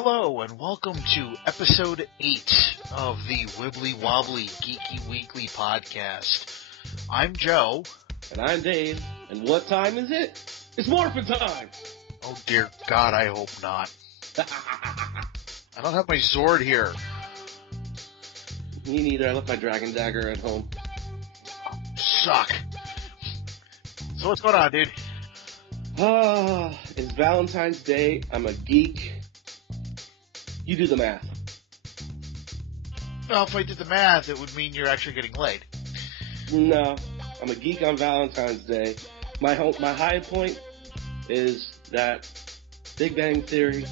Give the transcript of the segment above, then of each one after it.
Hello and welcome to episode 8 of the Wibbly Wobbly Geeky Weekly podcast. I'm Joe. And I'm Dave. And what time is it? It's morphin' time! Oh dear God, I hope not. I don't have my sword here. Me neither. I left my dragon dagger at home. Suck. So what's going on, dude? It's Valentine's Day. I'm a geek. You do the math. Well, if I did the math, it would mean you're actually getting laid. No. I'm a geek on Valentine's Day. My high point is that Big Bang Theory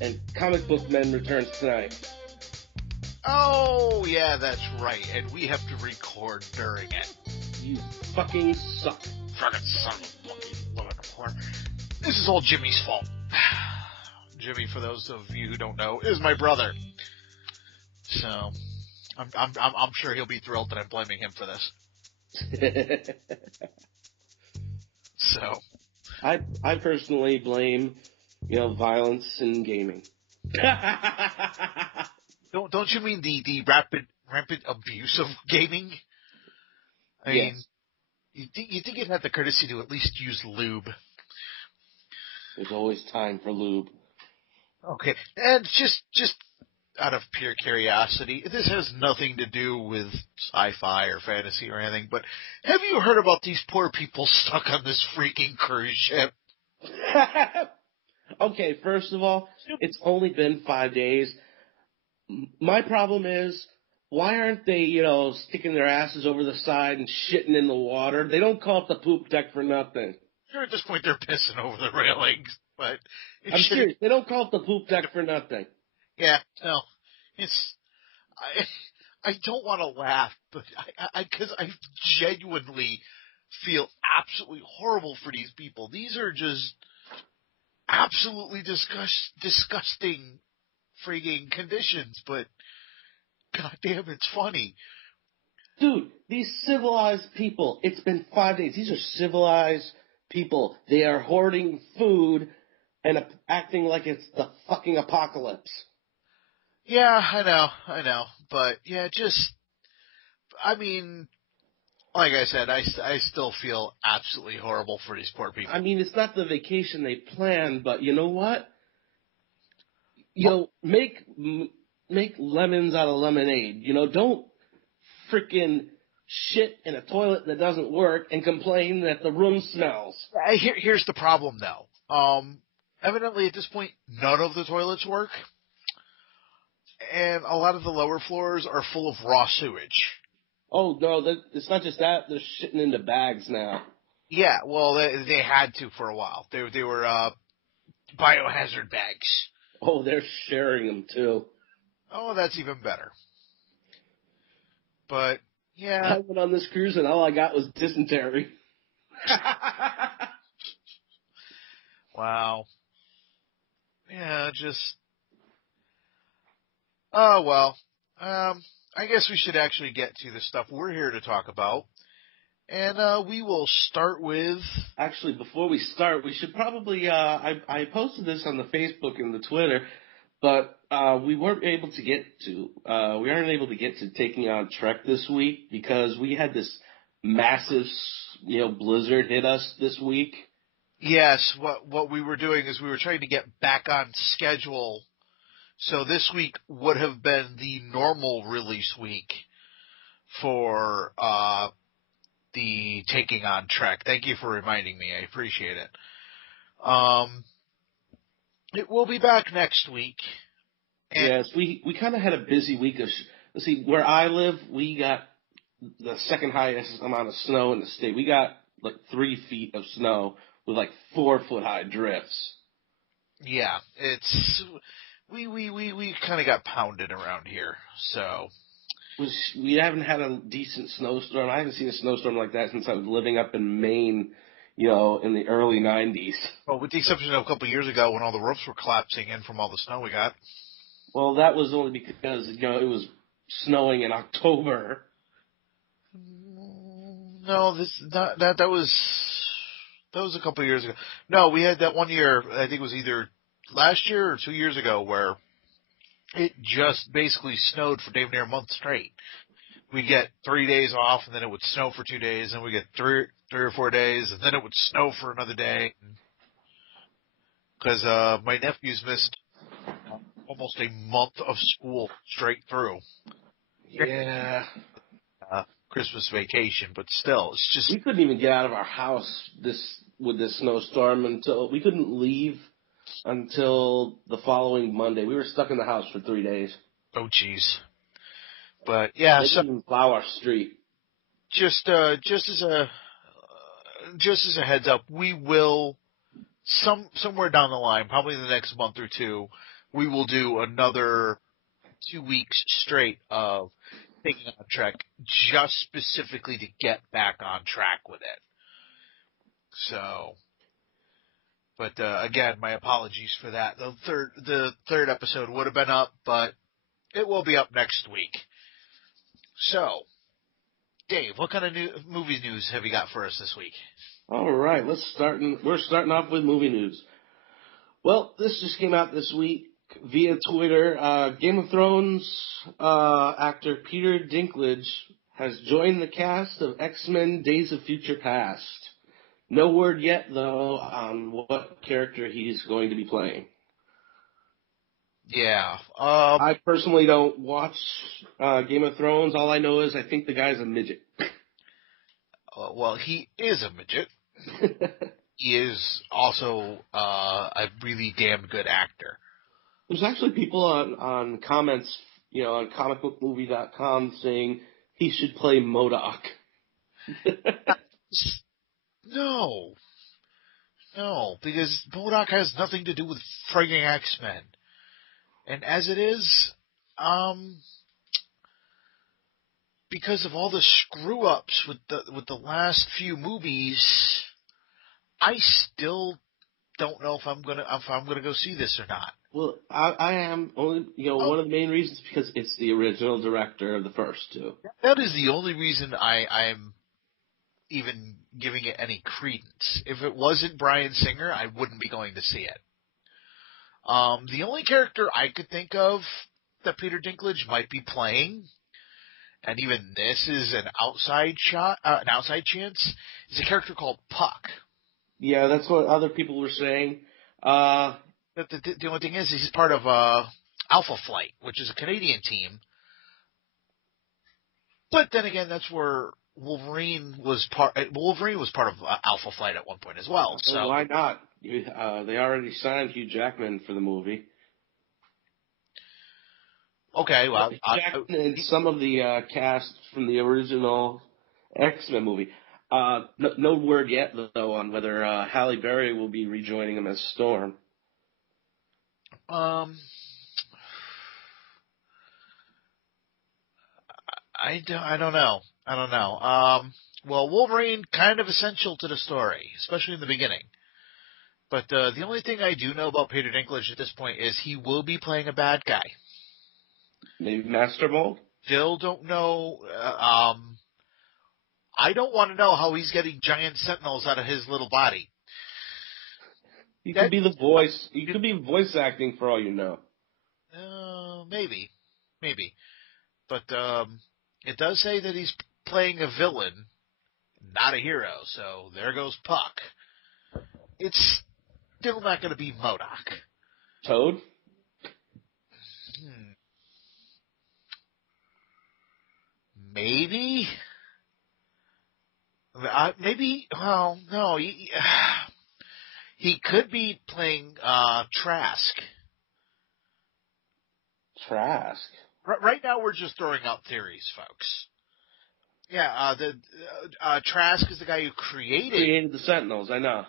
and Comic Book Men returns tonight. Oh, yeah, that's right. And we have to record during it. You fucking suck. Fucking son of a fucking mother whore. This is all Jimmy's fault. Jimmy, for those of you who don't know, is my brother. So, I'm sure he'll be thrilled that I'm blaming him for this. So, I personally blame, violence in gaming. don't you mean the rampant abuse of gaming? I mean, you think you'd have the courtesy to at least use lube? There's always time for lube. Okay, and just out of pure curiosity, this has nothing to do with sci-fi or fantasy or anything, but have you heard about these poor people stuck on this freaking cruise ship? Okay, first of all, it's only been 5 days. My problem is, why aren't they, sticking their asses over the side and shitting in the water? They don't call it the poop deck for nothing. Sure, at this point they're pissing over the railings, but... I'm serious. They don't call it the poop deck for nothing. Yeah, no. I don't want to laugh, but because I genuinely feel absolutely horrible for these people. These are just absolutely disgusting freaking conditions, but goddamn, it's funny. Dude, these civilized people, it's been 5 days. These are civilized people. They are hoarding food and acting like it's the fucking apocalypse. Yeah, I know. But, yeah, like I said, I still feel absolutely horrible for these poor people. I mean, it's not the vacation they planned, but you know what? Make lemons out of lemonade. Don't frickin' shit in a toilet that doesn't work and complain that the room smells. Here's the problem, though. Evidently, at this point, none of the toilets work, and a lot of the lower floors are full of raw sewage. Oh, no, it's not just that. They're shitting into bags now. Yeah, well, they had to for a while. They were biohazard bags. Oh, they're sharing them, too. Oh, that's even better. But, yeah. I went on this cruise, and all I got was dysentery. Wow. Yeah, oh, well. I guess we should actually get to the stuff we're here to talk about. And we will start with... Actually, before we start, we should probably... I posted this on the Facebook and the Twitter, but we weren't able to get to... we aren't able to get to Taking on Trek this week because we had this massive, blizzard hit us this week. Yes, what we were doing is we were trying to get back on schedule. So this week would have been the normal release week for the Taking on Trek. Thank you for reminding me. I appreciate it. It will be back next week. Yes, we kind of had a busy week. Let's see, where I live, we got the second highest amount of snow in the state. We got like 3 feet of snow with like 4-foot-high drifts. Yeah, we kind of got pounded around here, so. We haven't had a decent snowstorm. I haven't seen a snowstorm like that since I was living up in Maine, in the early 90s. Well, with the exception of a couple of years ago when all the roofs were collapsing in from all the snow we got. Well, that was only because, it was snowing in October. No, that was a couple of years ago. No, we had that one year, I think it was either last year or 2 years ago where it just basically snowed for damn near a month straight. We'd get 3 days off, and then it would snow for 2 days, and we get three or 4 days, and then it would snow for another day. Because my nephews missed almost a month of school straight through. Yeah. Christmas vacation, but still, it's just... We couldn't even get out of our house with this snowstorm until we couldn't leave until the following Monday. We were stuck in the house for 3 days. Oh, jeez. But yeah, They so didn't even plow our street. just as a heads up, we will somewhere down the line, probably in the next month or two, we will do another 2 weeks straight of taking on trek, just specifically to get back on track with it. So, but again, my apologies for that. The third episode would have been up, but it will be up next week. So, Dave, what kind of movie news have you got for us this week? All right, we're starting off with movie news. Well, this just came out this week via Twitter. Game of Thrones actor Peter Dinklage has joined the cast of X-Men Days of Future Past. No word yet, though, on what character he's going to be playing. Yeah. I personally don't watch Game of Thrones. All I know is I think the guy's a midget. Well, he is a midget. He is also a really damn good actor. There's actually people on comments, on comicbookmovie.com saying he should play MODOK. No, because MODOK has nothing to do with frigging X-Men. And as it is, because of all the screw-ups with the last few movies, I still don't know if I'm gonna go see this or not. Well, I am only, one of the main reasons because it's the original director of the first two. That is the only reason I'm even giving it any credence. If it wasn't Bryan Singer, I wouldn't be going to see it. The only character I could think of that Peter Dinklage might be playing, and even this is an outside chance, is a character called Puck. Yeah, that's what other people were saying. The only thing is he's part of Alpha Flight, which is a Canadian team. But then again, that's where Wolverine was part of Alpha Flight at one point as well. So why not? They already signed Hugh Jackman for the movie. Okay, well, Jackman and some of the cast from the original X-Men movie. No word yet, though, on whether Halle Berry will be rejoining him as Storm. I don't know. Well, Wolverine kind of essential to the story, especially in the beginning. But the only thing I do know about Peter Dinklage at this point is he will be playing a bad guy. Maybe Master Mold? Still don't know. I don't want to know how he's getting giant sentinels out of his little body. He could be the voice. He could be voice acting for all you know. Maybe. But it does say that he's playing a villain, not a hero. So there goes Puck. It's still not going to be MODOK. Toad? Maybe. Maybe. Well, no. He could be playing Trask. Trask? Right now, we're just throwing out theories, folks. Yeah, Trask is the guy who created the Sentinels, I know.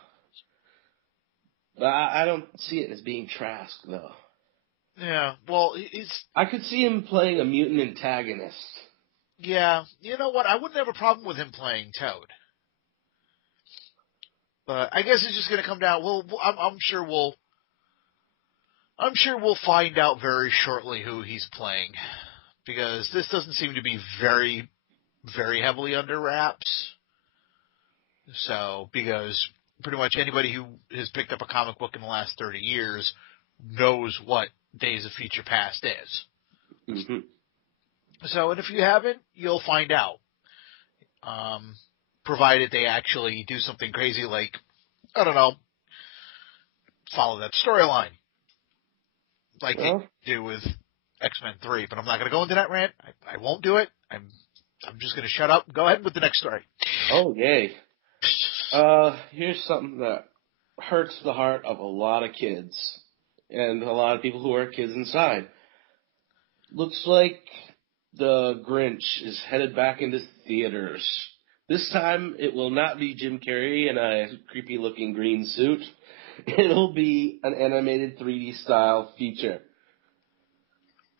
But I don't see it as being Trask, though. Yeah, well, I could see him playing a mutant antagonist. Yeah, you know what? I wouldn't have a problem with him playing Toad. But I guess it's just going to come down. Well, I'm sure we'll find out very shortly who he's playing, because this doesn't seem to be very, very heavily under wraps. So, because pretty much anybody who has picked up a comic book in the last 30 years knows what Days of Future Past is. Mm-hmm. So, and if you haven't, you'll find out. Provided they actually do something crazy like, I don't know, follow that storyline. Like they Well, do with X-Men 3. But I'm not going to go into that rant. I won't do it. I'm just going to shut up. Go ahead with the next story. oh, yay. Here's something that hurts the heart of a lot of kids and a lot of people who are kids inside. Looks like The Grinch is headed back into theaters. This time, it will not be Jim Carrey in a creepy-looking green suit. It'll be an animated 3D style feature.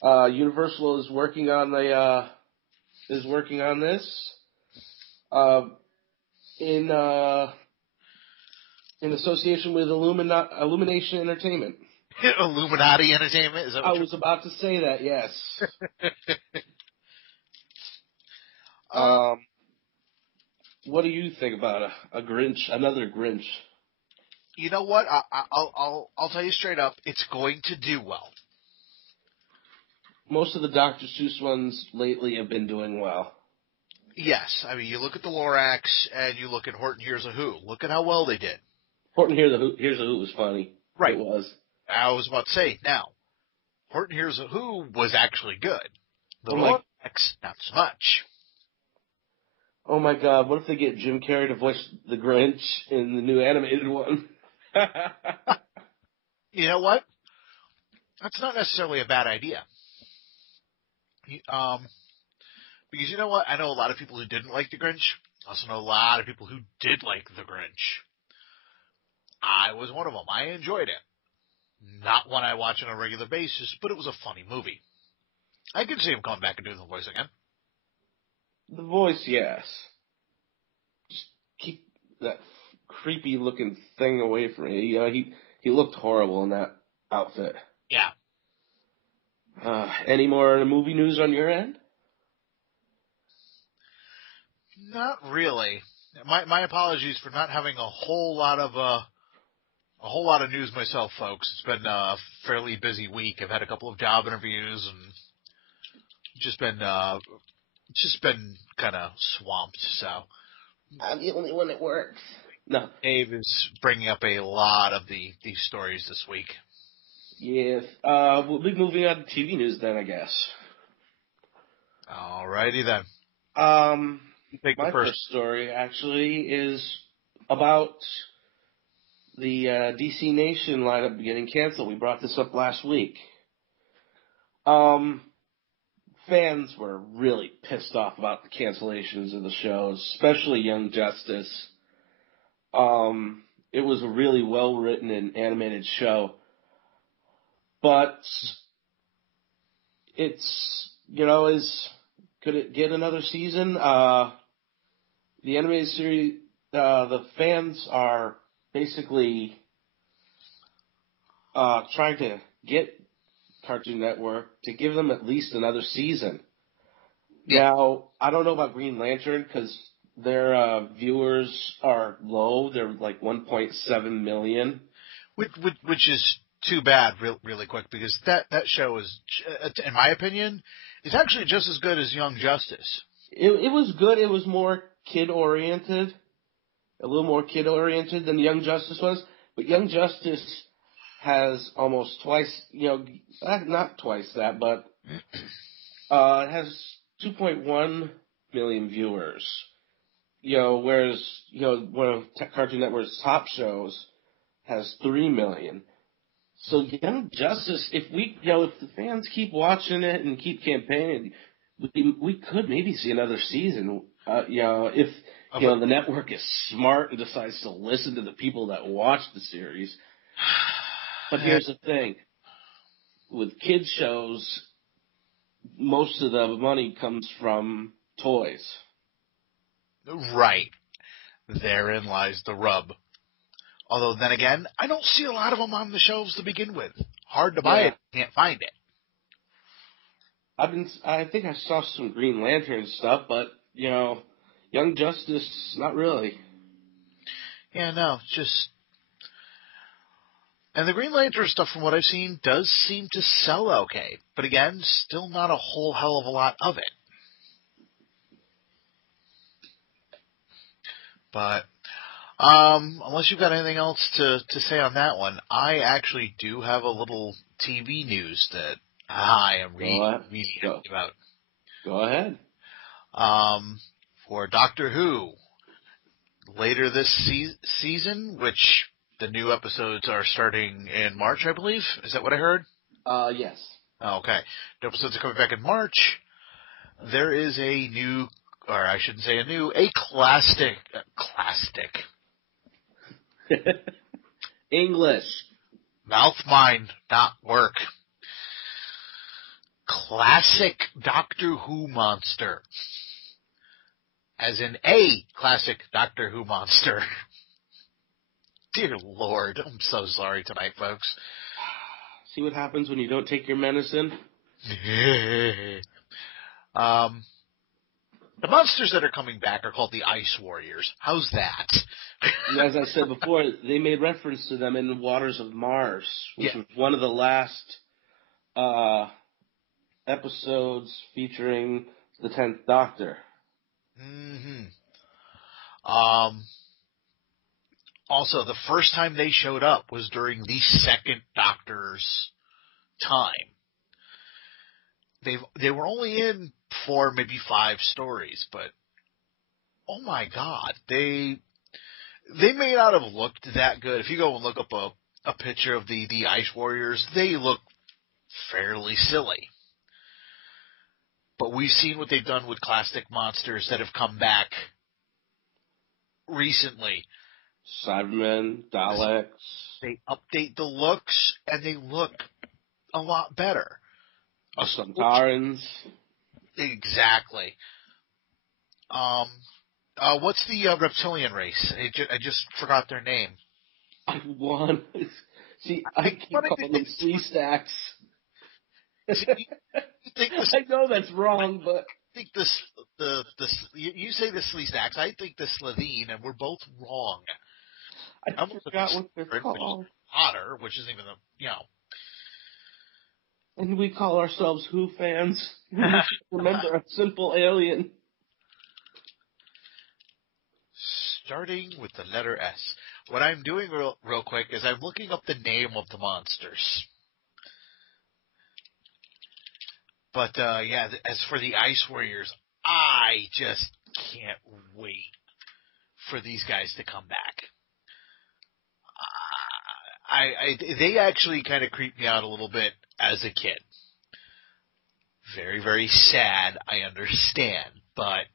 Universal is working on this in association with Illumination Entertainment. Illuminati Entertainment? Is that what I was about to say that, yes. you're... What do you think about a Grinch, another Grinch? You know what? I'll tell you straight up. It's going to do well. Most of the Dr. Seuss ones lately have been doing well. Yes. I mean, you look at the Lorax and you look at Horton Hears a Who. Look at how well they did. Horton Hears a Who was funny. Right. It was. I was about to say, now, Horton Hears a Who was actually good. The Oh my, Lorax, not so much. oh my God, what if they get Jim Carrey to voice the Grinch in the new animated one? You know what? That's not necessarily a bad idea. Because you know what? I know a lot of people who didn't like the Grinch. I also know a lot of people who did like the Grinch. I was one of them. I enjoyed it. Not one I watch on a regular basis, but it was a funny movie. I could see him coming back and doing the voice again. The voice, yes. Just keep that creepy looking thing away from me. You know, he looked horrible in that outfit. Yeah. Any more movie news on your end? Not really. My apologies for not having a whole lot of news myself, folks. It's been a fairly busy week. I've had a couple of job interviews and just been kind of swamped. So I'm the only one that works. No. Dave is bringing up a lot of these stories this week. Yes. We'll be moving on to TV news then, I guess. Alrighty then. My first story actually is about the DC Nation lineup getting canceled. We brought this up last week. Fans were really pissed off about the cancellations of the shows, especially Young Justice. It was a really well-written and animated show. But it's, could it get another season? The animated series, the fans are basically trying to get Cartoon Network to give them at least another season. Yeah. Now, I don't know about Green Lantern because their viewers are low. They're like 1.7 million. Which is too bad, really quick, because that show is, in my opinion, is actually just as good as Young Justice. It was good. It was more kid-oriented, a little more kid-oriented than Young Justice was. But Young Justice has almost twice, not twice that, but it has 2.1 million viewers. Whereas, one of Cartoon Network's top shows has 3 million. So Young Justice, if the fans keep watching it and keep campaigning, we could maybe see another season. If the network is smart and decides to listen to the people that watch the series. But here's the thing: with kids shows, most of the money comes from toys. Right. Therein lies the rub. Although, then again, I don't see a lot of them on the shelves to begin with. Hard to buy it. Can't find it. I think I saw some Green Lantern stuff, but, Young Justice, not really. Yeah, no, just... And the Green Lantern stuff, from what I've seen, does seem to sell okay. But again, still not a whole hell of a lot of it. But unless you've got anything else to say on that one, I actually do have a little TV news that I am really happy about. Go ahead. For Doctor Who, later this season, which the new episodes are starting in March, I believe. Is that what I heard? Yes. Oh, okay. The episodes are coming back in March. There is a new, or I shouldn't say a new, a classic. English. Mouth mine not work. Classic Doctor Who monster. As in a classic Doctor Who monster. Dear Lord, I'm so sorry tonight, folks. See what happens when you don't take your medicine? The monsters that are coming back are called the Ice Warriors. How's that? As I said before, they made reference to them in Waters of Mars, which was one of the last episodes featuring the 10th Doctor. Mm-hmm. Also, the first time they showed up was during the second Doctor's time. They were only in 4, maybe 5 stories, but oh my God, they may not have looked that good. If you go and look up a picture of the Ice Warriors, they look fairly silly. But we've seen what they've done with classic monsters that have come back recently. Cybermen, Daleks. They update the looks, and they look a lot better. Sontarans. Exactly. What's the reptilian race? I just forgot their name. I keep calling them Slee Stacks. I know that's wrong, but I think you say the Slee Stacks. I think the Slitheen, and we're both wrong. I forgot what they're called. Otter, which isn't even And we call ourselves Who fans. Remember, a simple alien. Starting with the letter S. What I'm doing real quick is I'm looking up the name of the monsters. But, as for the Ice Warriors, I just can't wait for these guys to come back. They actually kind of creeped me out a little bit as a kid. Very, very sad, I understand, but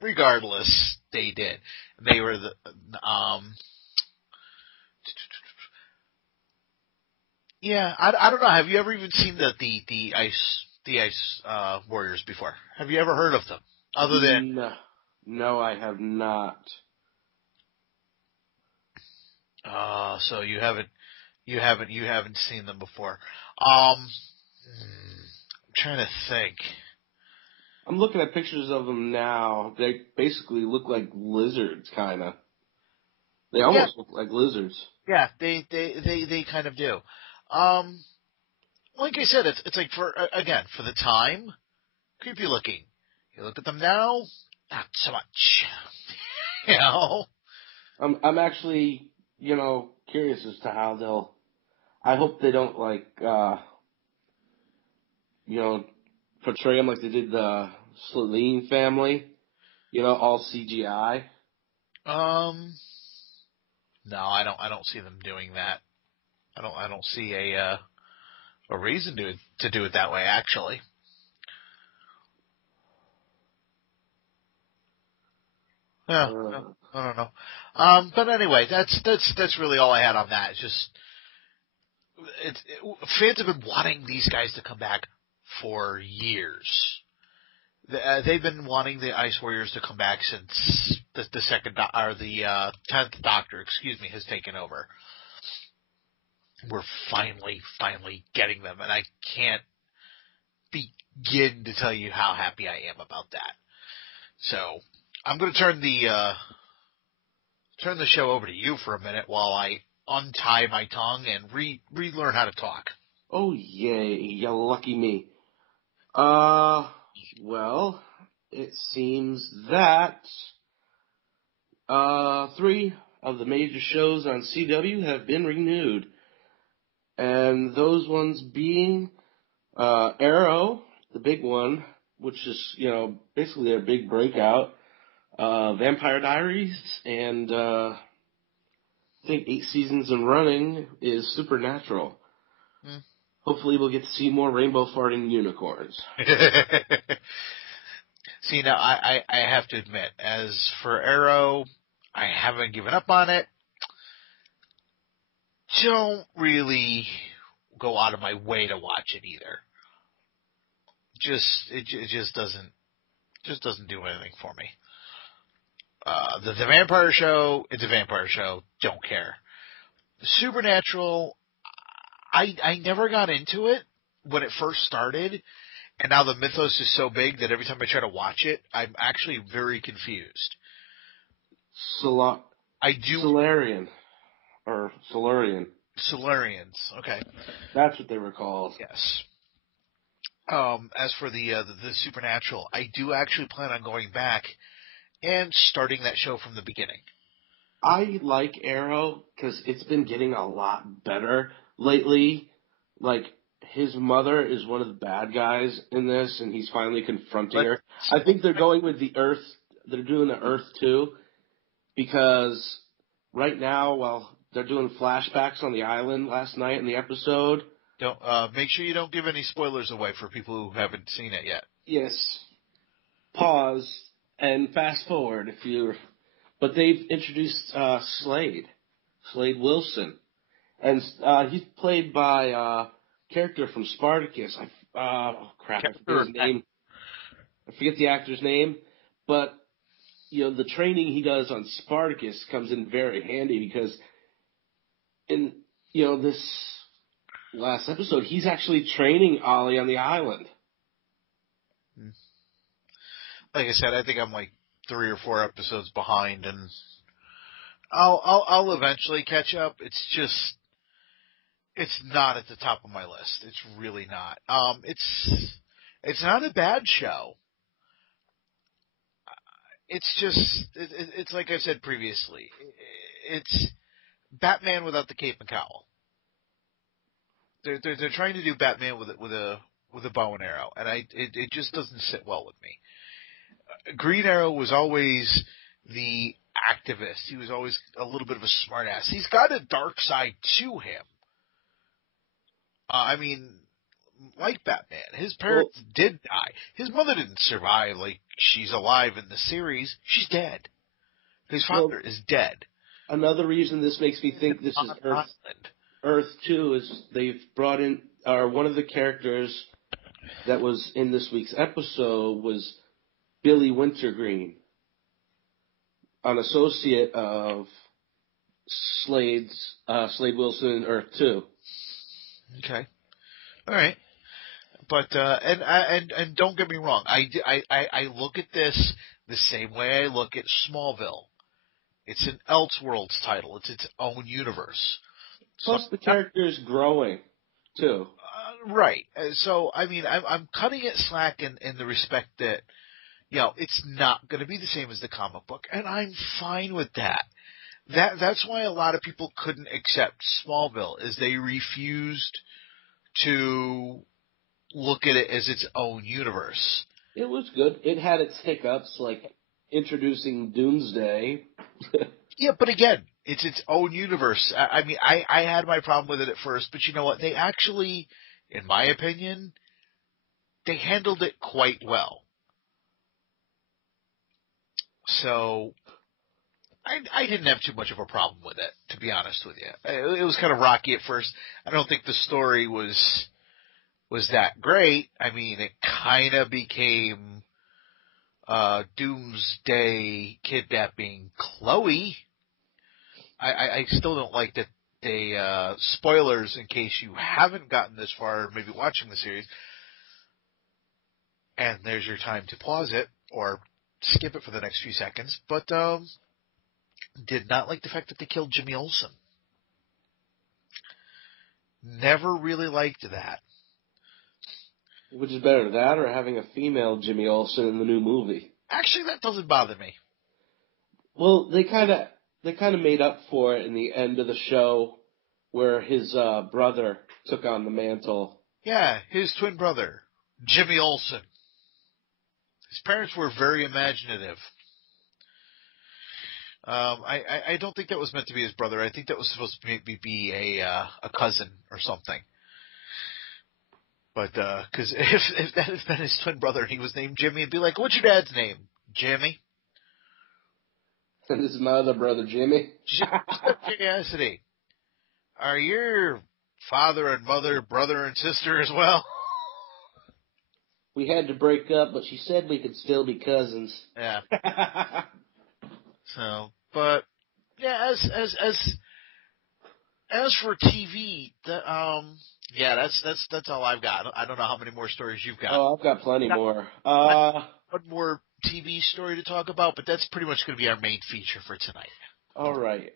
regardless, they did. They were I don't know. Have you ever even seen the Ice Warriors before? Have you ever heard of them? Other than no, I have not. So you haven't seen them before. I'm trying to think. I'm looking at pictures of them now. They basically look like lizards, kind of. They almost look like lizards. Yeah, they kind of do. Like I said, it's like for the time, creepy looking. You look at them now, not so much. You know. I'm actually, curious as to how they'll. I hope they don't portray them like they did the Slitheen family. All CGI. No, I don't see them doing that. I don't see a reason to do it that way, actually. Yeah, I don't know. But anyway, that's really all I had on that. It's just fans have been wanting these guys to come back for years. They've been wanting the Ice Warriors to come back since the second or the 10th Doctor, has taken over. We're finally getting them, and I can't begin to tell you how happy I am about that. So I'm going to turn the show over to you for a minute while I untie my tongue and relearn how to talk. Oh, yay, you lucky me. Well, it seems that 3 of the major shows on CW have been renewed. And those ones being Arrow, the big one, which is, basically their big breakout, Vampire Diaries, and I think 8 seasons and running is Supernatural. Hopefully we'll get to see more rainbow farting unicorns. See, now, I have to admit, as for Arrow, I haven't given up on it. Don't really go out of my way to watch it either. It just doesn't do anything for me. The Vampire Show, it's a vampire show. Don't care. Supernatural, I never got into it when it first started, and now the mythos is so big that every time I try to watch it, I'm actually very confused. Solarian. Solarians, okay. That's what they were called. Yes. As for the Supernatural, I do actually plan on going back and starting that show from the beginning. I like Arrow because it's been getting a lot better lately. Like, his mother is one of the bad guys in this, and he's finally confronting her. I think they're going with the Earth. They're doing the Earth too, because right now, while they're doing flashbacks on the island last night in the episode. Don't make sure you don't give any spoilers away for people who haven't seen it yet. Yes. Pause and fast forward if you're. But they've introduced Slade Wilson, and he's played by a character from Spartacus. I forget his name. I forget the actor's name, but the training he does on Spartacus comes in very handy because in this last episode he's actually training Ollie on the island. Like I said, I think I'm like 3 or 4 episodes behind, and I'll eventually catch up. It's not at the top of my list. It's really not. It's not a bad show. It's like I said previously. It's Batman without the cape and cowl. They're trying to do Batman with a bow and arrow, and it just doesn't sit well with me. Green Arrow was always the activist. He was always a little bit of a smartass. He's got a dark side to him. I mean, like Batman, his parents did die. His mother didn't survive like she's alive in the series. She's dead. His father is dead. Another reason this makes me think this is Earth 2 is they've brought in, one of the characters that was in this week's episode was Billy Wintergreen, an associate of Slade Wilson in Earth 2. Okay. All right. But and don't get me wrong, I look at this the same way I look at Smallville. It's an Elseworlds title. It's its own universe. Plus the character is growing too. Right. So I mean, I'm cutting it slack in the respect that it's not going to be the same as the comic book, and I'm fine with that. That's why a lot of people couldn't accept Smallville, is they refused to look at it as its own universe. It was good. It had its hiccups, like introducing Doomsday. Yeah, but again, it's its own universe. I mean, I had my problem with it at first, but you know what? They actually, in my opinion, they handled it quite well. So I didn't have too much of a problem with it, to be honest with you. It was kind of rocky at first. I don't think the story was that great. I mean, it kind of became Doomsday kidnapping Chloe. I still don't like that they spoilers in case you haven't gotten this far, maybe watching the series. And there's your time to pause it or skip it for the next few seconds. But did not like the fact that they killed Jimmy Olsen. Never really liked that. Which is better, that or having a female Jimmy Olsen in the new movie? Actually, that doesn't bother me. Well, they kind of made up for it in the end of the show, where his brother took on the mantle. Yeah, his twin brother, Jimmy Olsen. His parents were very imaginative. I don't think that was meant to be his brother. I think that was supposed to maybe be a cousin or something. But because if that had been his twin brother and he was named Jimmy, it'd be like, what's your dad's name? Jimmy. And this is my other brother, Jimmy. Just curiosity. Are your father and mother brother and sister as well? We had to break up, but she said we could still be cousins. Yeah. So, but yeah, as for TV, yeah, that's all I've got. I don't know how many more stories you've got. Oh, I've got plenty more. One more TV story to talk about, but that's pretty much going to be our main feature for tonight. All right.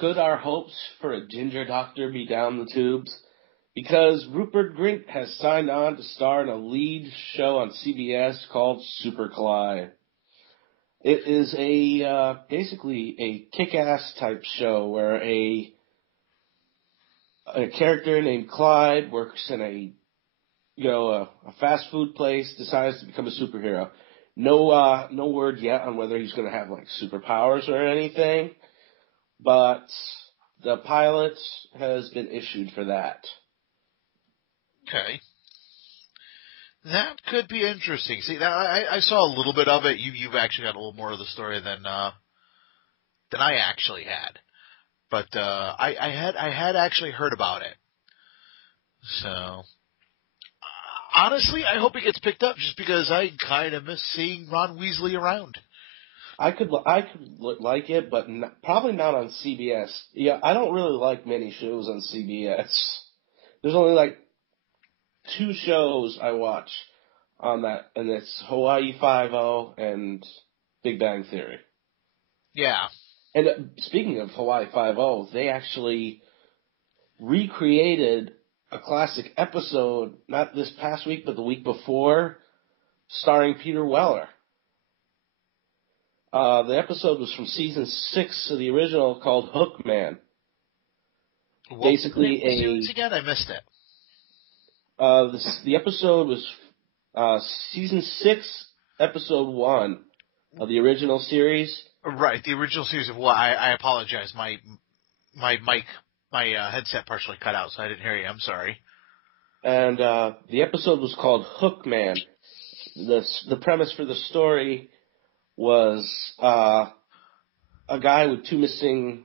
Could our hopes for a ginger doctor be down the tubes? Because Rupert Grint has signed on to star in a lead show on CBS called Super Clyde. It is basically a kick-ass type show where a character named Clyde works in a fast food place, decides to become a superhero. No word yet on whether he's going to have like superpowers or anything, but the pilot has been issued for that. Okay. That could be interesting. See, I saw a little bit of it. You've actually got a little more of the story than I actually had, but I had actually heard about it. So honestly, I hope it gets picked up, just because I kind of miss seeing Ron Weasley around. I could like it, but probably not on CBS. Yeah, I don't really like many shows on CBS. There's only like 2 shows I watch on that, and it's Hawaii Five-0 and Big Bang Theory. Yeah. And speaking of Hawaii Five-0, they actually recreated a classic episode, not this past week, but the week before, starring Peter Weller. The episode was from season 6 of the original, called Hookman. Basically, again, I missed it. The episode was season 6, episode 1 of the original series. Right, the original series of what? I apologize. My mic, my headset partially cut out, so I didn't hear you. I'm sorry. And the episode was called Hookman. The premise for the story was a guy with 2 missing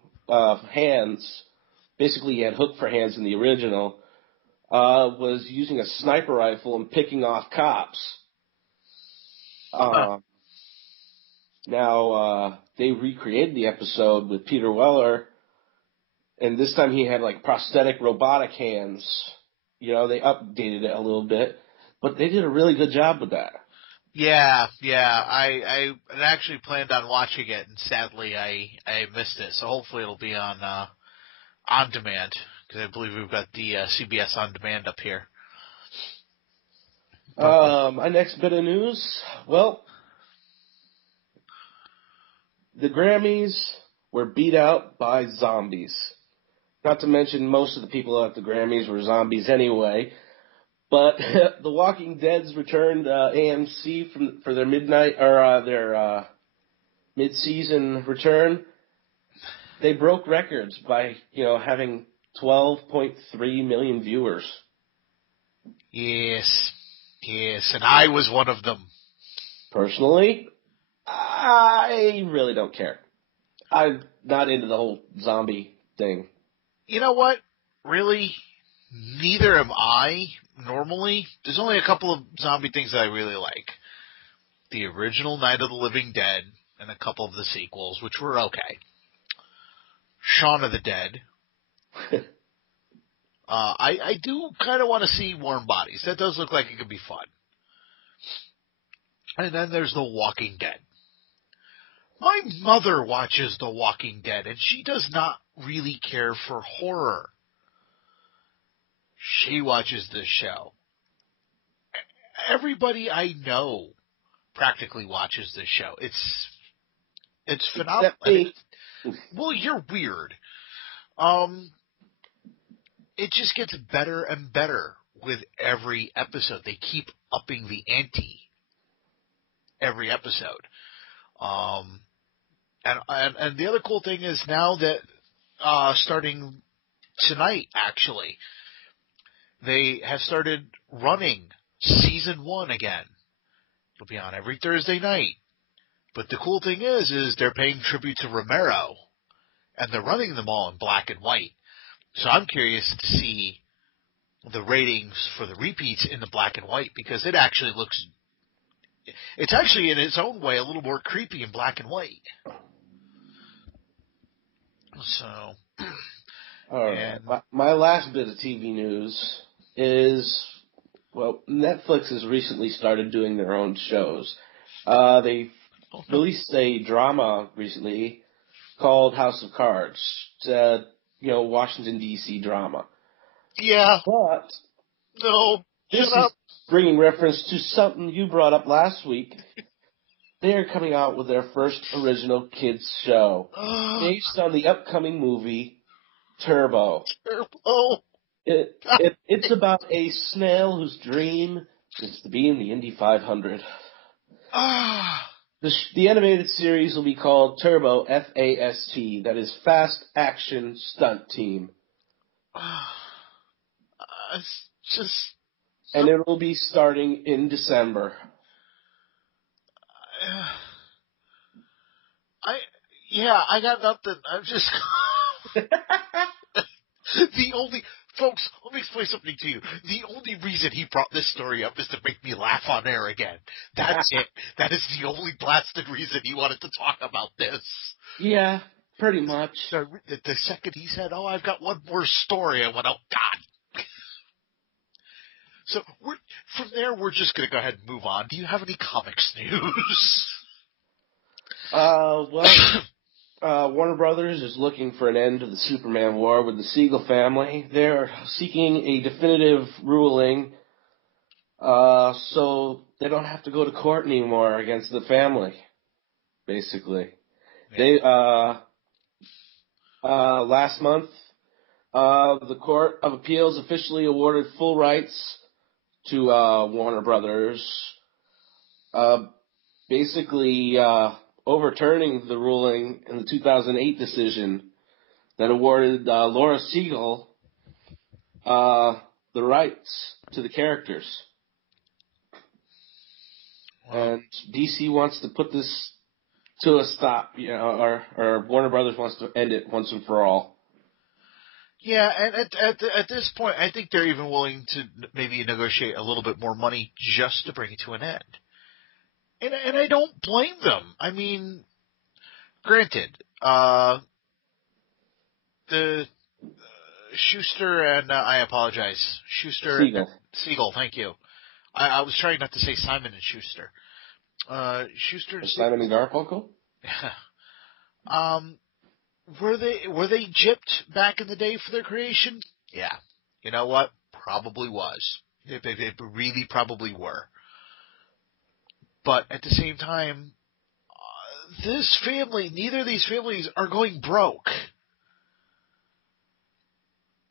hands. Basically, he had Hook for hands in the original. Was using a sniper rifle and picking off cops. Now, they recreated the episode with Peter Weller, and this time he had like prosthetic robotic hands. You know, they updated it a little bit, but they did a really good job with that. Yeah. I had actually planned on watching it, and sadly I missed it. So hopefully it'll be on demand, because I believe we've got the CBS on demand up here. My next bit of news, well, the Grammys were beat out by zombies. Not to mention most of the people at the Grammys were zombies anyway. But The Walking Dead's returned AMC for their their mid-season return. They broke records by having 12.3 million viewers. Yes, and I was one of them. Personally, I really don't care. I'm not into the whole zombie thing. You know what? Really, neither am I normally. There's only a couple of zombie things that I really like. The original Night of the Living Dead and a couple of the sequels, which were okay. Shaun of the Dead. I do kind of want to see Warm Bodies. That does look like it could be fun. And then there's The Walking Dead. My mother watches The Walking Dead, and she does not really care for horror. She watches this show. Everybody I know practically watches this show. It's phenomenal. Except me. Well, you're weird. It just gets better and better with every episode. They keep upping the ante every episode. And the other cool thing is now that starting tonight, actually, they have started running season 1 again. It'll be on every Thursday night. But the cool thing is they're paying tribute to Romero, and they're running them all in black and white. So I'm curious to see the ratings for the repeats in the black and white, because it's actually in its own way a little more creepy in black and white. So, all right. My last bit of TV news is, well, Netflix has recently started doing their own shows. They released a drama recently called House of Cards. Washington, D.C. drama. Yeah. But No. This is bringing reference to something you brought up last week. They are coming out with their first original kids show based on the upcoming movie Turbo. Turbo. It's about a snail whose dream is to be in the Indy 500. The animated series will be called Turbo, F-A-S-T. That is Fast Action Stunt Team. It's just... And it will be starting in December. I got nothing. I'm just... Folks, let me explain something to you. The only reason he brought this story up is to make me laugh on air again. That's it. That is the only blasted reason he wanted to talk about this. Yeah, pretty much. The second he said, I've got one more story, I went, oh, God. So from there, we're just going to go ahead and move on. Do you have any comics news? Warner Brothers is looking for an end to the Superman war with the Siegel family. They're seeking a definitive ruling so they don't have to go to court anymore against the family, basically. Yeah. Last month, the Court of Appeals officially awarded full rights to Warner Brothers, basically overturning the ruling in the 2008 decision that awarded Laura Siegel the rights to the characters. Wow. And DC wants to put this to a stop, or Warner Brothers wants to end it once and for all. Yeah, and at this point, I think they're even willing to maybe negotiate a little bit more money just to bring it to an end. And I don't blame them. I mean, granted, the Schuster and I apologize, Siegel, thank you. I was trying not to say Simon and Schuster. Schuster and Simon and Garfunkel. Were they gypped back in the day for their creation? Yeah. You know what? Probably was. They really probably were. But at the same time, neither of these families are going broke.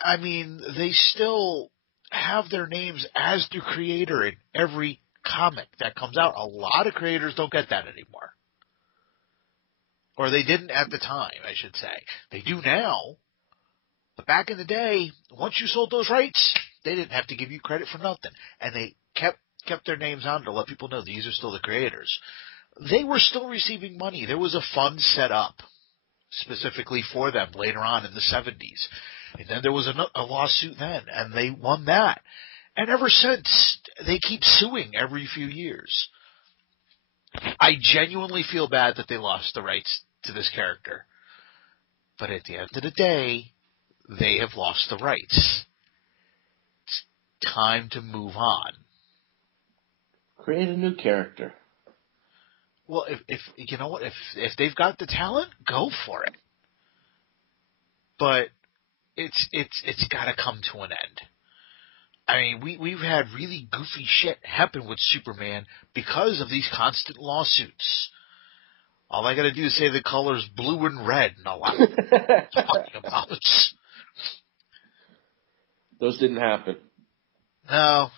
I mean, they still have their names as the creator in every comic that comes out. A lot of creators don't get that anymore. Or they didn't at the time, I should say. They do now. But back in the day, once you sold those rights, they didn't have to give you credit for nothing. And they kept their names on to let people know these are still the creators. They were still receiving money. There was a fund set up specifically for them later on in the 70s. And then there was a lawsuit then, and they won that. And ever since, they keep suing every few years. I genuinely feel bad that they lost the rights to this character. But at the end of the day, they have lost the rights. It's time to move on. Create a new character. Well, if you know what, if they've got the talent, go for it. But it's got to come to an end. I mean, we've had really goofy shit happen with Superman because of these constant lawsuits. All I got to do is say the colors blue and red, and a lot of talking about. Those didn't happen. No,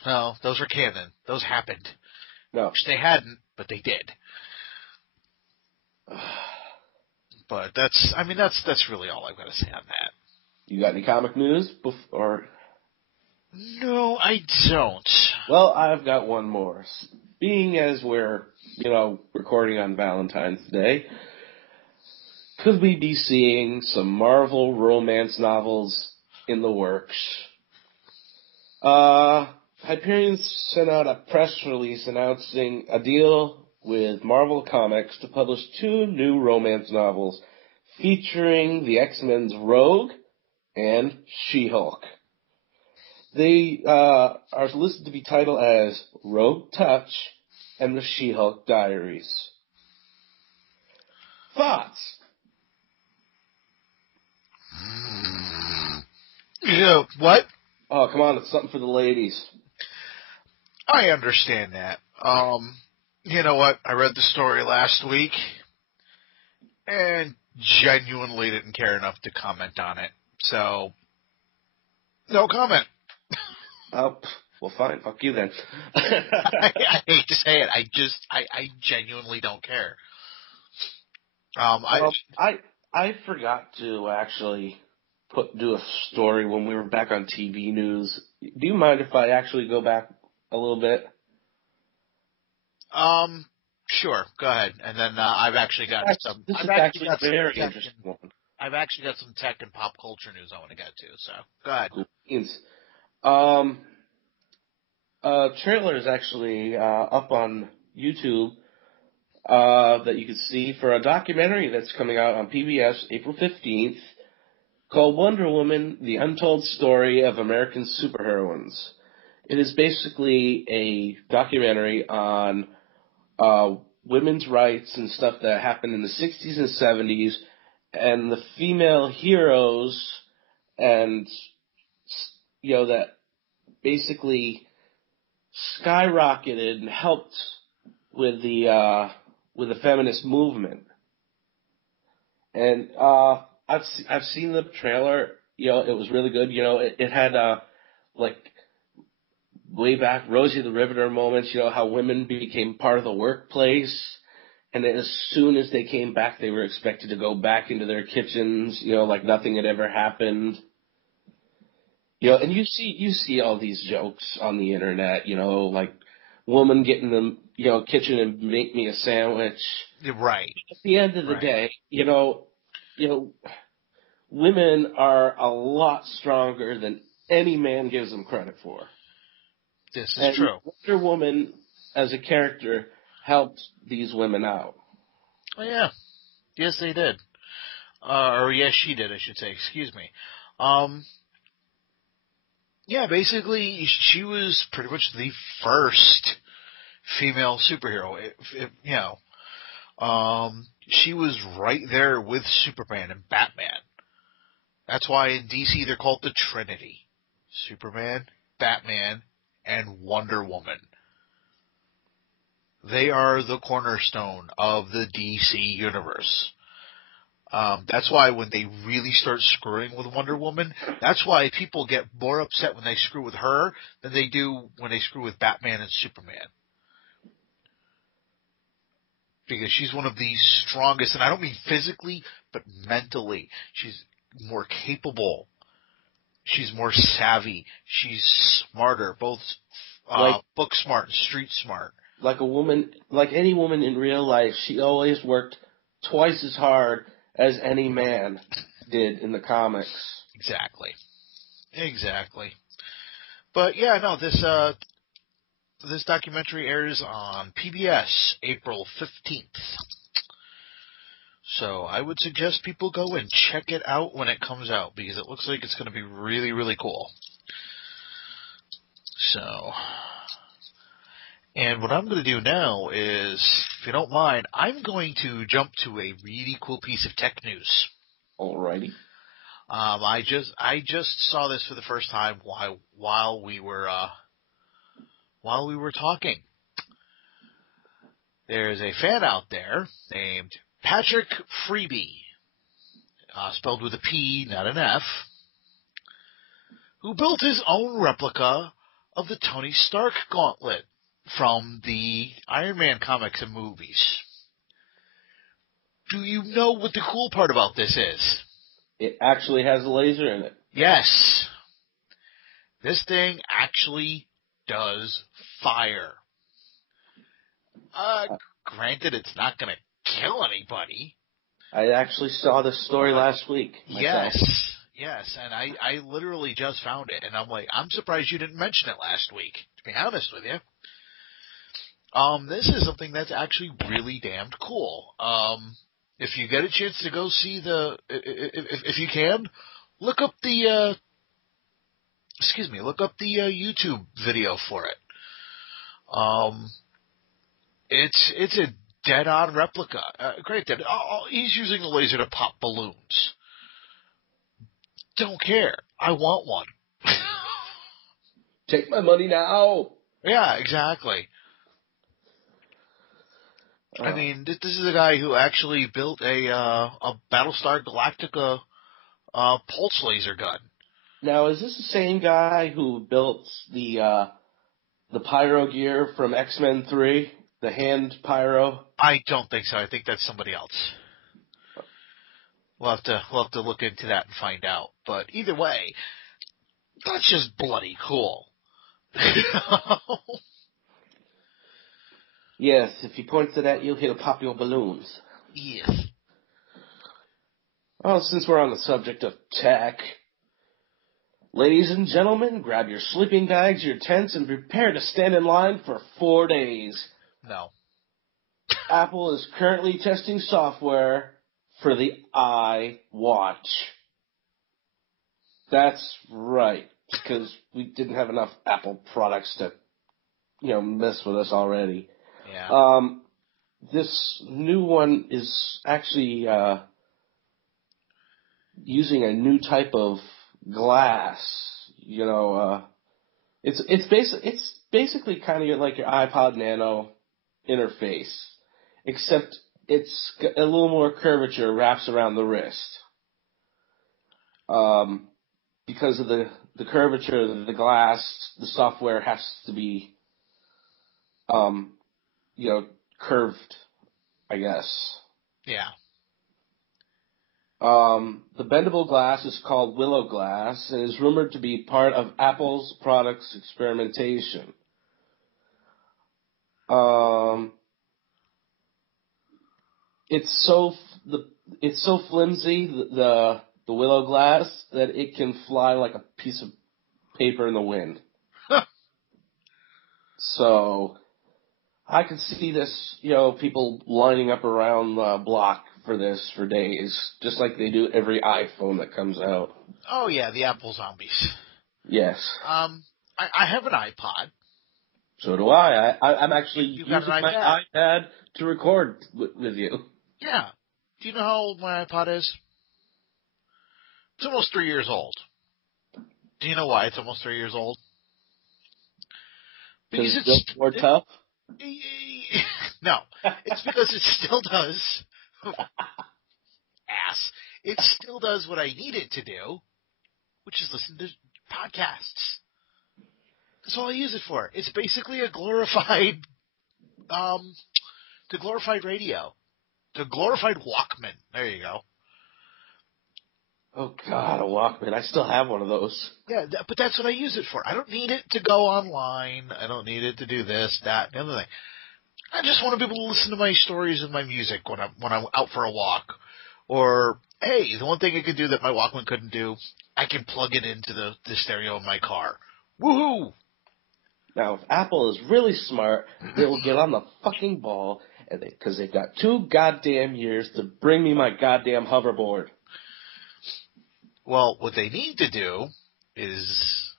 those are canon. Those happened. No. Which they hadn't, but they did. But that's really all I've got to say on that. You got any comic news? No, I don't. Well, I've got one more. Being as we're, recording on Valentine's Day, could we be seeing some Marvel romance novels in the works? Hyperion sent out a press release announcing a deal with Marvel Comics to publish 2 new romance novels featuring the X-Men's Rogue and She-Hulk. They are listed to be titled as Rogue Touch and the She-Hulk Diaries. Thoughts? What? Oh, come on, it's something for the ladies. I understand that. You know what? I read the story last week and genuinely didn't care enough to comment on it. So, no comment. Oh, well, fine. Fuck you then. I hate to say it. I genuinely don't care. I forgot to actually do a story when we were back on TV news. Do you mind if I actually go back a little bit? Sure. Go ahead. And then I've actually got some. This is I've actually actually got a very some interesting one. I've actually got some tech and pop culture news I want to get to. So go ahead. Cool. Trailer is actually up on YouTube that you can see for a documentary that's coming out on PBS April 15th called Wonder Woman: The Untold Story of American Superheroines. It is basically a documentary on women's rights and stuff that happened in the 60s and 70s, and the female heroes, and that basically skyrocketed and helped with the feminist movement. And I've seen the trailer. It was really good. It had way back Rosie the Riveter moments. How women became part of the workplace, and as soon as they came back, they were expected to go back into their kitchens. Like nothing had ever happened. And you see all these jokes on the internet. Like woman get in the kitchen and make me a sandwich. Right. At the end of the day, women are a lot stronger than any man gives them credit for. This is true. Wonder Woman, as a character, helped these women out. Oh, yeah. Yes, they did. Or yes, she did, I should say. Excuse me. Yeah, basically, she was pretty much the first female superhero. She was right there with Superman and Batman. That's why in DC they're called the Trinity. Superman, Batman, and Wonder Woman. They are the cornerstone of the DC universe. That's why when they really start screwing with Wonder Woman, that's why people get more upset when they screw with her than they do when they screw with Batman and Superman. Because she's one of the strongest, and I don't mean physically, but mentally. She's more capable. She's more savvy. She's smarter, both book smart and street smart. Like any woman in real life, she always worked twice as hard as any man did in the comics. Exactly. But yeah, no, this documentary airs on PBS April 15th. So I would suggest people go and check it out when it comes out, because it looks like it's going to be really, really cool. So, and what I'm going to do now is, if you don't mind, I'm going to jump to a really cool piece of tech news. Alrighty. I just saw this for the first time while we were talking. There's a fan out there named Patrick Freebie, spelled with a P, not an F, who built his own replica of the Tony Stark gauntlet from the Iron Man comics and movies. Do you know what the cool part about this is? It actually has a laser in it. Yes. This thing actually does fire. Granted, it's not going to kill anybody. I actually saw this story last week myself. Yes, and I literally just found it, and I'm like, I'm surprised you didn't mention it last week, to be honest with you. This is something that's actually really damned cool. If you get a chance to go see if you can, look up the YouTube video for it. It's a dead-on replica. Granted, he's using a laser to pop balloons. Don't care. I want one. Take my money now. Yeah, exactly. I mean, this is a guy who actually built a Battlestar Galactica pulse laser gun. Now, is this the same guy who built the pyro gear from X-Men 3? The hand pyro? I don't think so. I think that's somebody else. We'll have to look into that and find out. But either way, that's just bloody cool. Yes, if he points it at you, he'll pop your balloons. Yes. Well, since we're on the subject of tech, ladies and gentlemen, grab your sleeping bags, your tents, and prepare to stand in line for 4 days. No. Apple is currently testing software for the iWatch. That's right, because we didn't have enough Apple products to, mess with us already. Yeah. This new one is actually using a new type of glass. It's basically kind of like your iPod Nano interface, except it's a little more curvature wraps around the wrist. Because of the curvature of the glass, the software has to be, curved, I guess. Yeah. The bendable glass is called Willow Glass and is rumored to be part of Apple's products experimentation. It's so flimsy, the Willow Glass, that it can fly like a piece of paper in the wind. So I could see this, people lining up around the block for this for days, just like they do every iPhone that comes out. Oh yeah, the Apple zombies. Yes. I have an iPod. So do I. I'm actually You've using got an my iPad to record with you. Yeah. Do you know how old my iPod is? It's almost 3 years old. Do you know why it's almost 3 years old? Because it's built more tough? No. It's because it still does. Ass. It still does what I need it to do, which is listen to podcasts. That's all I use it for. It's basically a glorified radio. The glorified Walkman. There you go. Oh, God, a Walkman. I still have one of those. Yeah, but that's what I use it for. I don't need it to go online. I don't need it to do this, that, and the other thing. I just want to be able to listen to my stories and my music when I'm out for a walk. Or, hey, the one thing it can do that my Walkman couldn't do, I can plug it into the stereo in my car. Woohoo! Now, if Apple is really smart, they will get on the fucking ball, because they've got 2 goddamn years to bring me my goddamn hoverboard. Well, what they need to do is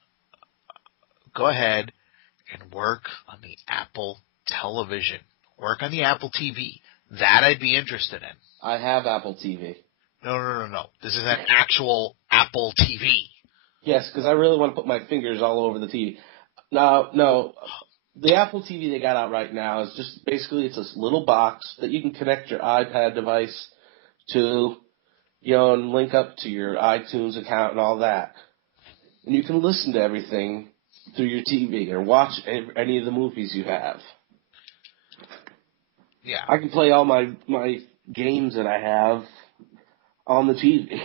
go ahead and work on the Apple television. Work on the Apple TV. That I'd be interested in. I have Apple TV. No. This is an actual Apple TV. Yes, because I really want to put my fingers all over the TV. No, the Apple TV they got out right now is just basically it's this little box that you can connect your iPad device to, and link up to your iTunes account and all that. And you can listen to everything through your TV or watch any of the movies you have. Yeah. I can play all my games that I have on the TV.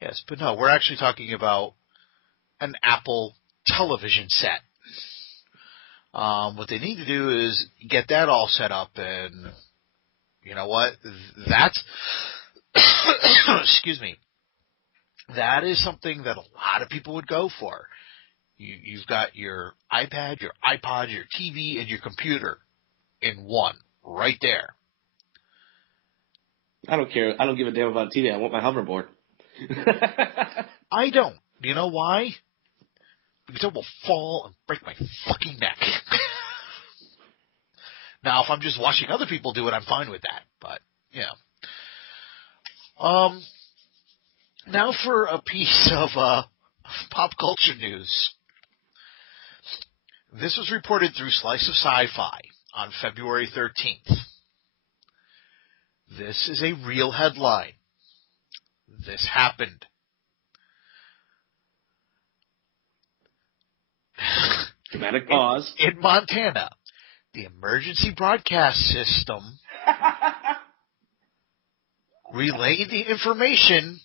Yes, but no, we're actually talking about an Apple television set. What they need to do is get that all set up, and you know what? That's excuse me. That is something that a lot of people would go for. You've got your iPad, your iPod, your TV, and your computer in one, right there. I don't care. I don't give a damn about TV. I want my hoverboard. I don't. You know why? Because I will fall and break my fucking neck. Now, if I'm just watching other people do it, I'm fine with that. But, yeah. Now for a piece of pop culture news. This was reported through Slice of Sci-Fi on February 13th. This is a real headline. This happened. Dramatic pause. In Montana, the emergency broadcast system relayed the information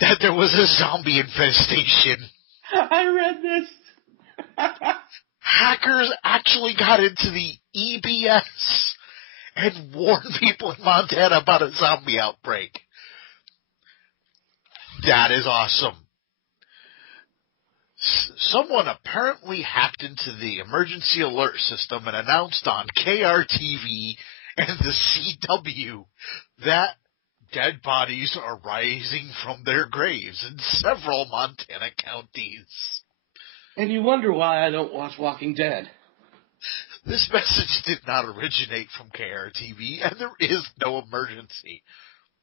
that there was a zombie infestation. I read this. Hackers actually got into the EBS and warned people in Montana about a zombie outbreak. That is awesome. Someone apparently hacked into the emergency alert system and announced on KRTV and the CW that dead bodies are rising from their graves in several Montana counties. And you wonder why I don't watch Walking Dead. This message did not originate from KRTV, and there is no emergency.